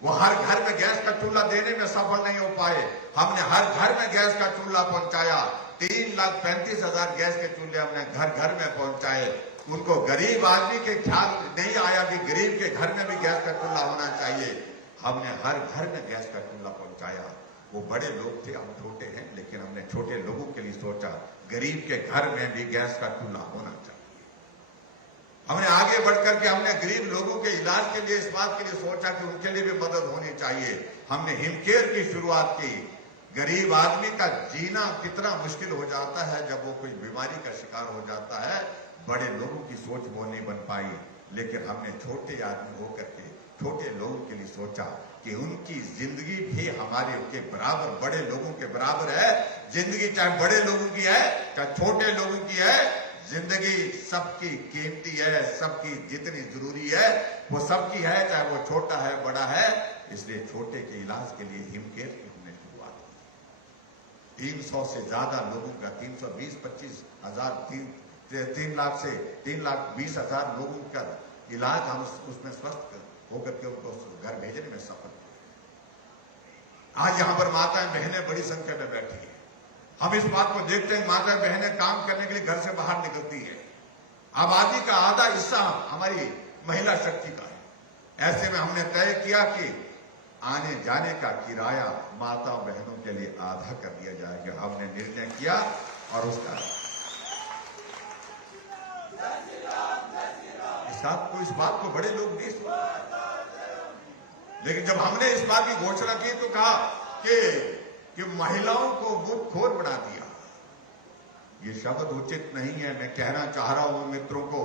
वो हर घर में गैस का चूल्हा देने में सफल नहीं हो पाए, हमने हर घर में गैस का चूल्हा पहुंचाया। 3,35,000 गैस के चूल्हे हमने घर घर में पहुंचाए। उनको गरीब आदमी के ख्याल नहीं आया कि गरीब के घर में भी गैस का चूल्हा होना चाहिए। हमने हर घर में गैस का चूल्हा पहुंचाया। वो बड़े लोग थे, हम छोटे हैं, लेकिन हमने छोटे लोगों के लिए सोचा, गरीब के घर में भी गैस का चूल्हा होना चाहिए। हमने आगे बढ़कर के हमने गरीब लोगों के इलाज के लिए इस बात के लिए सोचा कि उनके लिए भी मदद होनी चाहिए। हमने हिमकेयर की शुरुआत की। गरीब आदमी का जीना कितना मुश्किल हो जाता है जब वो कोई बीमारी का शिकार हो जाता है। बड़े लोगों की सोच वो नहीं बन पाई, लेकिन हमने छोटे आदमी होकर के छोटे लोगों के लिए सोचा कि उनकी जिंदगी भी हमारे के बराबर, बड़े लोगों के बराबर है। जिंदगी चाहे बड़े लोगों की है चाहे छोटे लोगों की है, जिंदगी सबकी कीमती है, सबकी जितनी जरूरी है वो सबकी है, चाहे वो छोटा है बड़ा है। इसलिए छोटे के इलाज के लिए हिमकेयर की हमने शुरुआत की। 300 से ज्यादा लोगों का, 320-25 हजार, 3 लाख से 3,20,000 लोगों का इलाज हम उसमें स्वस्थ होकर के उनको घर भेजने में सफल हुए। आज यहां पर माताएं बहनें बड़ी संख्या में बैठी हैं। हम इस बात को देखते हैं, माताएं बहनें काम करने के लिए घर से बाहर निकलती है। आबादी का आधा हिस्सा हमारी महिला शक्ति का है। ऐसे में हमने तय किया कि आने जाने का किराया माताओं बहनों के लिए आधा कर दिया जाएगा। हमने निर्णय किया और उसका इस बात को बड़े लोग नहीं सुनते, लेकिन जब हमने इस बात की घोषणा की तो कहा कि महिलाओं को मुफ्तखोर बना दिया। ये शब्द उचित नहीं है। मैं कहना चाह रहा हूं मित्रों को,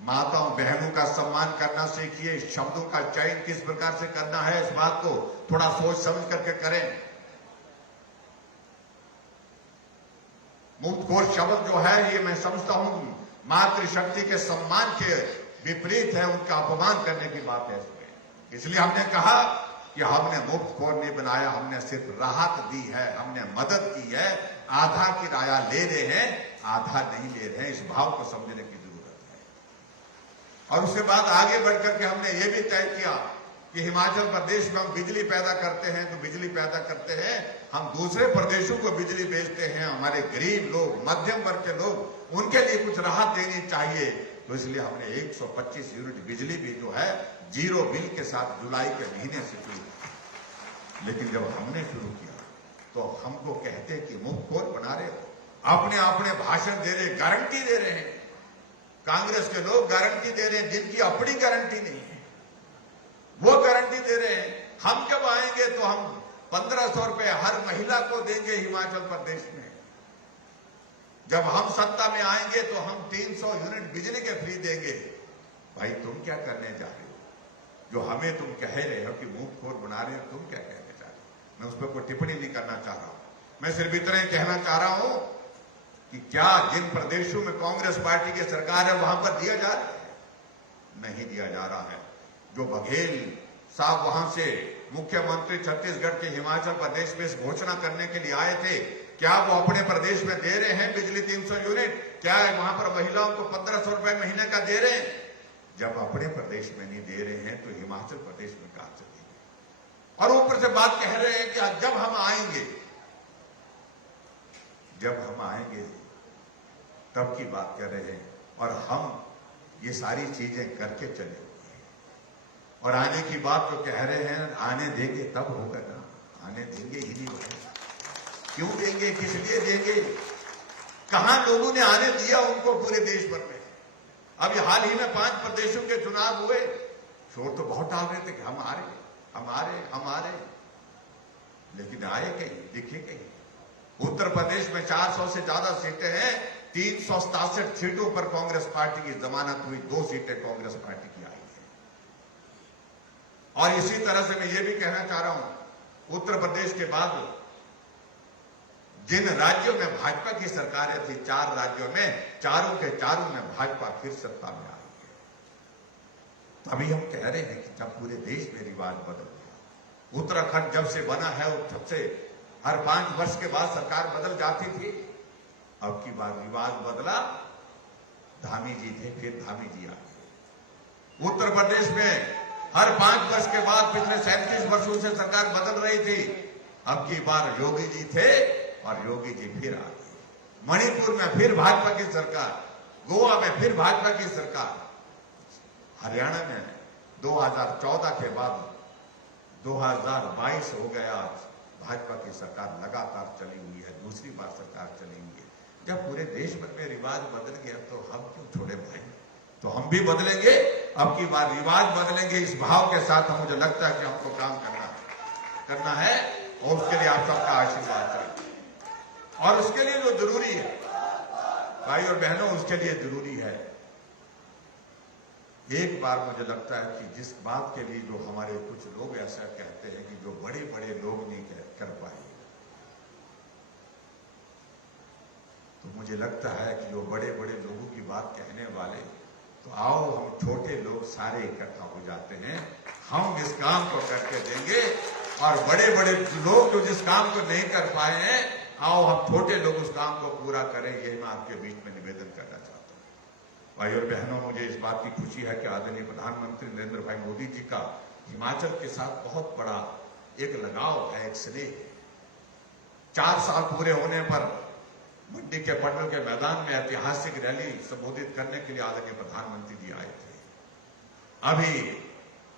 माताओं बहनों का सम्मान करना सीखिए। शब्दों का चयन किस प्रकार से करना है, इस बात को थोड़ा सोच समझ करके करें। मुफ्तखोर शब्द जो है, ये मैं समझता हूं मातृशक्ति के सम्मान के विपरीत है, उनका अपमान करने की बात है इसमें। इसलिए हमने कहा कि हमने मुफ्तखोर नहीं बनाया, हमने सिर्फ राहत दी है, हमने मदद की है। आधा किराया ले रहे हैं, आधा नहीं ले रहे हैं, इस भाव को समझने की जरूरत है। और उसके बाद आगे बढ़कर के हमने ये भी तय किया कि हिमाचल प्रदेश में हम बिजली पैदा करते हैं तो बिजली पैदा करते हैं, हम दूसरे प्रदेशों को बिजली बेचते हैं। हमारे गरीब लोग, मध्यम वर्ग के लोग, उनके लिए कुछ राहत देनी चाहिए। तो इसलिए हमने 125 यूनिट बिजली भी जो है जीरो बिल के साथ जुलाई के महीने से शुरू किया। लेकिन जब हमने शुरू किया तो हमको कहते कि मुफ्तखोर बना रहे हो, अपने भाषण दे रहे, गारंटी दे रहे हैं। कांग्रेस के लोग गारंटी दे रहे हैं जिनकी अपनी गारंटी नहीं है, वो गारंटी दे रहे हैं। हम जब आएंगे तो हम 1,500 रुपए हर महिला को देंगे हिमाचल प्रदेश में। जब हम सत्ता में आएंगे तो हम 300 यूनिट बिजली के फ्री देंगे। भाई तुम क्या करने जा रहे हो? जो हमें तुम कह रहे हो कि मुफ्तखोर बना रहे हो, तुम क्या कहने जा रहे हो? मैं उस पर कोई टिप्पणी नहीं करना चाह रहा हूं। मैं सिर्फ इतना ही कहना चाह रहा हूं कि क्या जिन प्रदेशों में कांग्रेस पार्टी की सरकार है वहां पर दिया जा रहा है? नहीं दिया जा रहा है। जो बघेल साहब वहां से मुख्यमंत्री छत्तीसगढ़ के हिमाचल प्रदेश में इस घोषणा करने के लिए आए थे, क्या वो अपने प्रदेश में दे रहे हैं बिजली 300 यूनिट? क्या वहां पर महिलाओं को 1,500 रुपए महीने का दे रहे हैं? जब अपने प्रदेश में नहीं दे रहे हैं तो हिमाचल प्रदेश में कहां से देंगे? और ऊपर से बात कह रहे हैं कि जब हम आएंगे तब की बात कर रहे हैं। और हम ये सारी चीजें करके चले, और आने की बात तो कह रहे हैं, आने देंगे तब होगा ना, आने देंगे ही नहीं होगा। क्यों देंगे, किस लिए देंगे? कहां लोगों ने आने दिया उनको पूरे देश भर में? अभी हाल ही में 5 प्रदेशों के चुनाव हुए, शोर तो बहुत डाल रहे थे कि हम आ रहे, हम आ रहे, हम आ रहे, लेकिन आए कहीं, दिखे कहीं। उत्तर प्रदेश में 400 से ज्यादा सीटें हैं, 367 सीटों पर कांग्रेस पार्टी की जमानत हुई, 2 सीटें कांग्रेस पार्टी की आई है। और इसी तरह से मैं ये भी कहना चाह रहा हूं, उत्तर प्रदेश के बाद जिन राज्यों में भाजपा की सरकारें थी, 4 राज्यों में, चारों के चारों में भाजपा फिर सत्ता में आई है। तभी हम कह रहे हैं कि जब पूरे देश में रिवाज बदल गया, उत्तराखंड जब से बना है तब से हर 5 वर्ष के बाद सरकार बदल जाती थी। अब की बार रिवाज बदला, धामी जी थे, फिर धामी जी आ गए। उत्तर प्रदेश में हर 5 वर्ष के बाद पिछले 37 वर्षों से सरकार बदल रही थी। अब की बार योगी जी थे और योगी जी फिर आ गए। मणिपुर में फिर भाजपा की सरकार, गोवा में फिर भाजपा की सरकार, हरियाणा में 2014 के बाद 2022 हो गया, भाजपा की सरकार लगातार चली हुई है, दूसरी बार सरकार चली हुई है। जब पूरे देश भर में रिवाज बदल गया तो हम क्यों छोड़े भाई? तो हम भी बदलेंगे, अब की बार रिवाज बदलेंगे। इस भाव के साथ हम, मुझे लगता है कि हमको काम करना है और उसके लिए आप सबका आशीर्वाद चाहिए। और उसके लिए जो जरूरी है भाई और बहनों, उसके लिए जरूरी है, एक बार मुझे लगता है कि जिस बात के लिए जो हमारे कुछ लोग ऐसा कहते हैं कि जो बड़े बड़े लोग नहीं कर पाए, तो मुझे लगता है कि जो बड़े बड़े लोगों की बात कहने वाले, तो आओ हम छोटे लोग सारे इकट्ठा हो जाते हैं, हम इस काम को करके देंगे। और बड़े बड़े लोग जो जिस काम को नहीं कर पाए हैं, आओ हम छोटे लोग उस काम को पूरा करें। ये मैं आपके बीच में निवेदन करना चाहता हूं। भाई और बहनों, मुझे इस बात की खुशी है कि आदरणीय प्रधानमंत्री नरेंद्र भाई मोदी जी का हिमाचल के साथ बहुत बड़ा एक लगाव है, एक स्नेह है। 4 साल पूरे होने पर मंडी के पटल के मैदान में ऐतिहासिक रैली संबोधित करने के लिए आदरणीय प्रधानमंत्री जी आए थे। अभी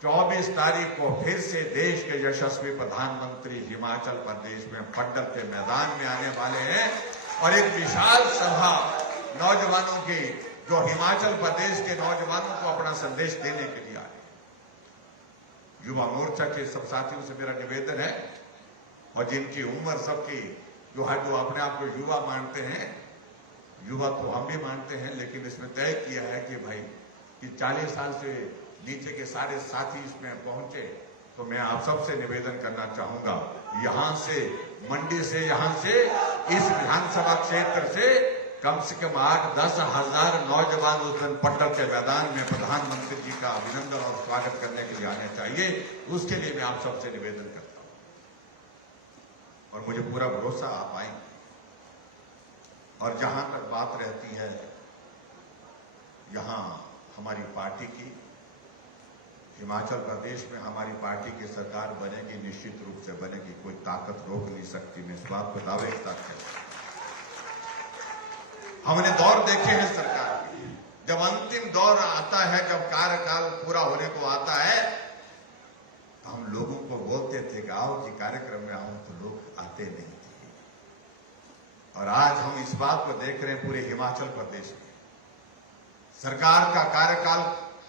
24 तारीख को फिर से देश के यशस्वी प्रधानमंत्री हिमाचल प्रदेश में पटल के मैदान में आने वाले हैं और एक विशाल सभा नौजवानों की, जो हिमाचल प्रदेश के नौजवानों को अपना संदेश देने के लिए आए। युवा मोर्चा के सब साथियों से मेरा निवेदन है, और जिनकी उम्र सबकी जो है, जो अपने आप को युवा मानते हैं, युवा तो हम भी मानते हैं, लेकिन इसमें तय किया है कि भाई कि 40 साल से नीचे के सारे साथी इसमें पहुंचे। तो मैं आप सबसे निवेदन करना चाहूंगा, यहां से, मंडी से, यहां से, इस विधानसभा क्षेत्र से कम 8-10 हजार नौजवान उस दिन पटल के मैदान में प्रधानमंत्री जी का अभिनंदन और स्वागत करने के लिए आने चाहिए। उसके लिए मैं आप सबसे निवेदन करता हूं और मुझे पूरा भरोसा आप आएंगे। और जहां तक बात रहती है यहां हमारी पार्टी की, हिमाचल प्रदेश में हमारी पार्टी की सरकार बनेगी, निश्चित रूप से बनेगी, कोई ताकत रोक नहीं सकती। मैं इस बात को दावे के साथ कहता हूं। हमने दौर देखे हैं सरकार के, जब अंतिम दौर आता है, जब कार्यकाल पूरा होने को आता है, तो हम लोगों को बोलते थे कि आओ जी कार्यक्रम में आओ, तो लोग आते नहीं थे। और आज हम इस बात को देख रहे हैं पूरे हिमाचल प्रदेश में सरकार का कार्यकाल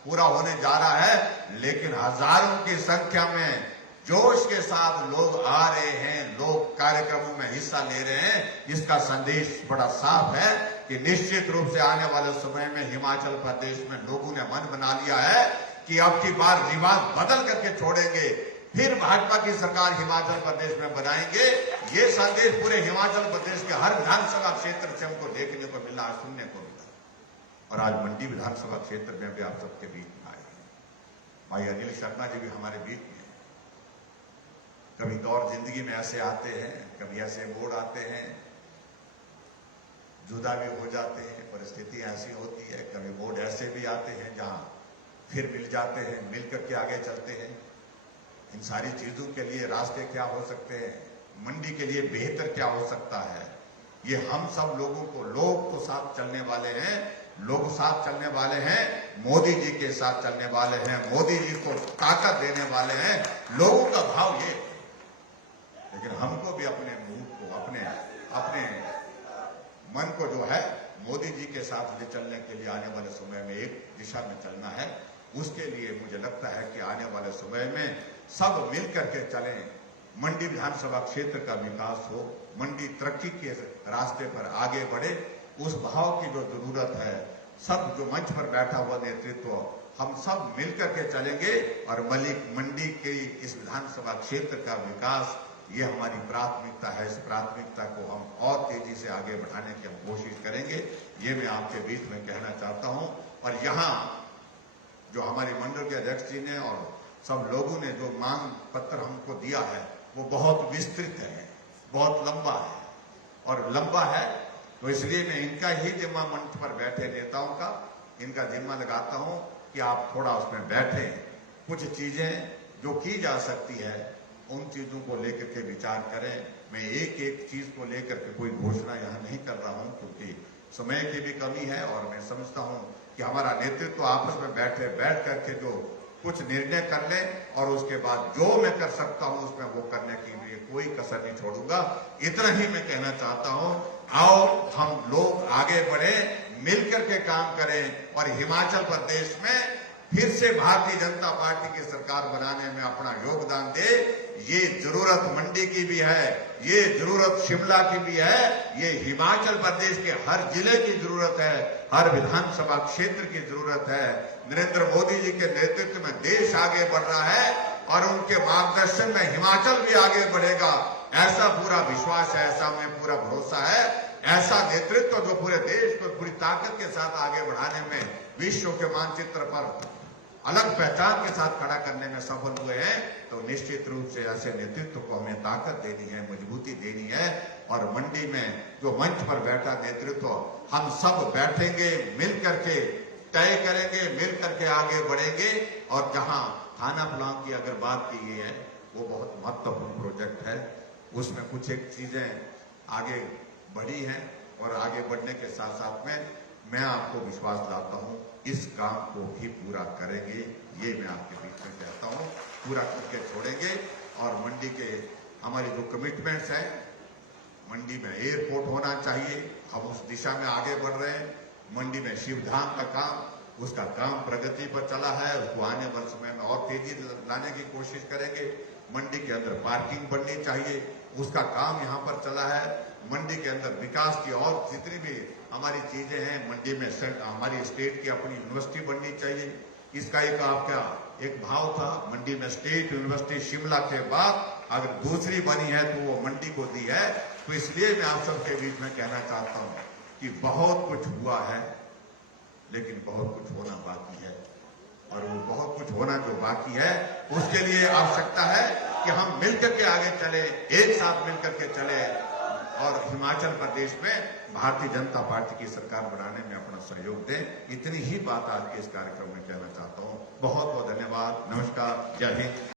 पूरा होने जा रहा है, लेकिन हजारों की संख्या में जोश के साथ लोग आ रहे हैं, लोग कार्यक्रमों में हिस्सा ले रहे हैं। इसका संदेश बड़ा साफ है कि निश्चित रूप से आने वाले समय में हिमाचल प्रदेश में लोगों ने मन बना लिया है कि अब की बार रिवाज बदल करके छोड़ेंगे, फिर भाजपा की सरकार हिमाचल प्रदेश में बनाएंगे। ये संदेश पूरे हिमाचल प्रदेश के हर विधानसभा क्षेत्र से हमको देखने को मिला, सुनने को मिला। और आज मंडी विधानसभा क्षेत्र में भी आप सबके बीच में आए हैं। भाई अनिल शर्मा जी भी हमारे बीच में। कभी दौर जिंदगी में ऐसे आते हैं, कभी ऐसे मोड़ आते हैं, जुदा भी हो जाते हैं, परिस्थिति ऐसी होती है। कभी मोड़ ऐसे भी आते हैं जहां फिर मिल जाते हैं, मिल करके आगे चलते हैं। इन सारी चीजों के लिए रास्ते क्या हो सकते हैं, मंडी के लिए बेहतर क्या हो सकता है, ये हम सब लोगों को, लोग तो साथ चलने वाले हैं, लोग साथ चलने वाले हैं, मोदी जी के साथ चलने वाले हैं, मोदी जी को ताकत देने वाले हैं। लोगों का भाव ये, लेकिन हमको भी अपने मुंह को, अपने मन को जो है मोदी जी के साथ ले चलने के लिए आने वाले समय में एक दिशा में चलना है। उसके लिए मुझे लगता है कि आने वाले समय में सब मिलकर के चलें, मंडी विधानसभा क्षेत्र का विकास हो, मंडी तरक्की के रास्ते पर आगे बढ़े, उस भाव की जो जरूरत है, सब जो मंच पर बैठा हुआ नेतृत्व हम सब मिलकर के चलेंगे और मंडी के इस विधानसभा क्षेत्र का विकास ये हमारी प्राथमिकता है। इस प्राथमिकता को हम और तेजी से आगे बढ़ाने की हम कोशिश करेंगे, ये मैं आपके बीच में कहना चाहता हूं। और यहाँ जो हमारे मंडल के अध्यक्ष जी ने और सब लोगों ने जो मांग पत्र हमको दिया है वो बहुत विस्तृत है, बहुत लंबा है, और लंबा है तो इसलिए मैं इनका ही जिम्मा मंच पर बैठे नेताओं का इनका जिम्मा लगाता हूं कि आप थोड़ा उसमें बैठे, कुछ चीजें जो की जा सकती है उन चीजों को लेकर के विचार करें। मैं एक एक चीज को लेकर के कोई घोषणा यहाँ नहीं कर रहा हूं क्योंकि समय की भी कमी है, और मैं समझता हूं कि हमारा नेतृत्व आपस में बैठ करके जो कुछ निर्णय कर ले और उसके बाद जो मैं कर सकता हूं उसमें वो करने के लिए कोई कसर नहीं छोड़ूंगा। इतना ही मैं कहना चाहता हूं, आओ हम लोग आगे बढ़े, मिलकर के काम करें और हिमाचल प्रदेश में फिर से भारतीय जनता पार्टी की सरकार बनाने में अपना योगदान दे। ये जरूरत मंडी की भी है, ये जरूरत शिमला की भी है, ये हिमाचल प्रदेश के हर जिले की जरूरत है, हर विधानसभा क्षेत्र की जरूरत है। नरेंद्र मोदी जी के नेतृत्व में देश आगे बढ़ रहा है और उनके मार्गदर्शन में हिमाचल भी आगे बढ़ेगा, ऐसा पूरा विश्वास है, ऐसा हमें पूरा भरोसा है। ऐसा नेतृत्व जो पूरे देश को पूरी ताकत के साथ आगे बढ़ाने में, विश्व के मानचित्र पर अलग पहचान के साथ खड़ा करने में सफल हुए हैं, तो निश्चित रूप से ऐसे नेतृत्व को हमें ताकत देनी है, मजबूती देनी है। और मंडी में जो मंच पर बैठा नेतृत्व, हम सब बैठेंगे, मिल करके तय करेंगे, मिल करके आगे बढ़ेंगे। और जहां थाना प्लान की अगर बात की गई है वो बहुत महत्वपूर्ण प्रोजेक्ट है, उसमें कुछ एक चीजें आगे बढ़ी हैं और आगे बढ़ने के साथ साथ में मैं आपको विश्वास दिलाता हूं इस काम को भी पूरा करेंगे, ये मैं आपके बीच में कहता हूं, पूरा करके छोड़ेंगे। और मंडी के हमारे जो कमिटमेंट्स हैं, मंडी में एयरपोर्ट होना चाहिए, हम उस दिशा में आगे बढ़ रहे हैं। मंडी में शिवधाम का काम, उसका काम प्रगति पर चला है, उसको आने वाले समय में और तेजी लाने की कोशिश करेंगे। मंडी के अंदर पार्किंग बननी चाहिए, उसका काम यहाँ पर चला है। मंडी के अंदर विकास की और जितनी भी हमारी चीजें हैं, मंडी में हमारी स्टेट की अपनी यूनिवर्सिटी बननी चाहिए। इसका एक आपका एक भाव था, मंडी में स्टेट यूनिवर्सिटी शिमला के बाद अगर दूसरी बनी है तो वो मंडी को दी है। तो इसलिए मैं आप सबके बीच में कहना चाहता हूं कि बहुत कुछ हुआ है लेकिन बहुत कुछ होना बाकी है, और वो बहुत कुछ होना जो बाकी है उसके लिए आवश्यकता है कि हम मिलकर के आगे चले, एक साथ मिलकर के चले और हिमाचल प्रदेश में भारतीय जनता पार्टी की सरकार बनाने में अपना सहयोग दें। इतनी ही बात आज के इस कार्यक्रम में कहना चाहता हूं। बहुत बहुत धन्यवाद, नमस्कार, जय हिंद।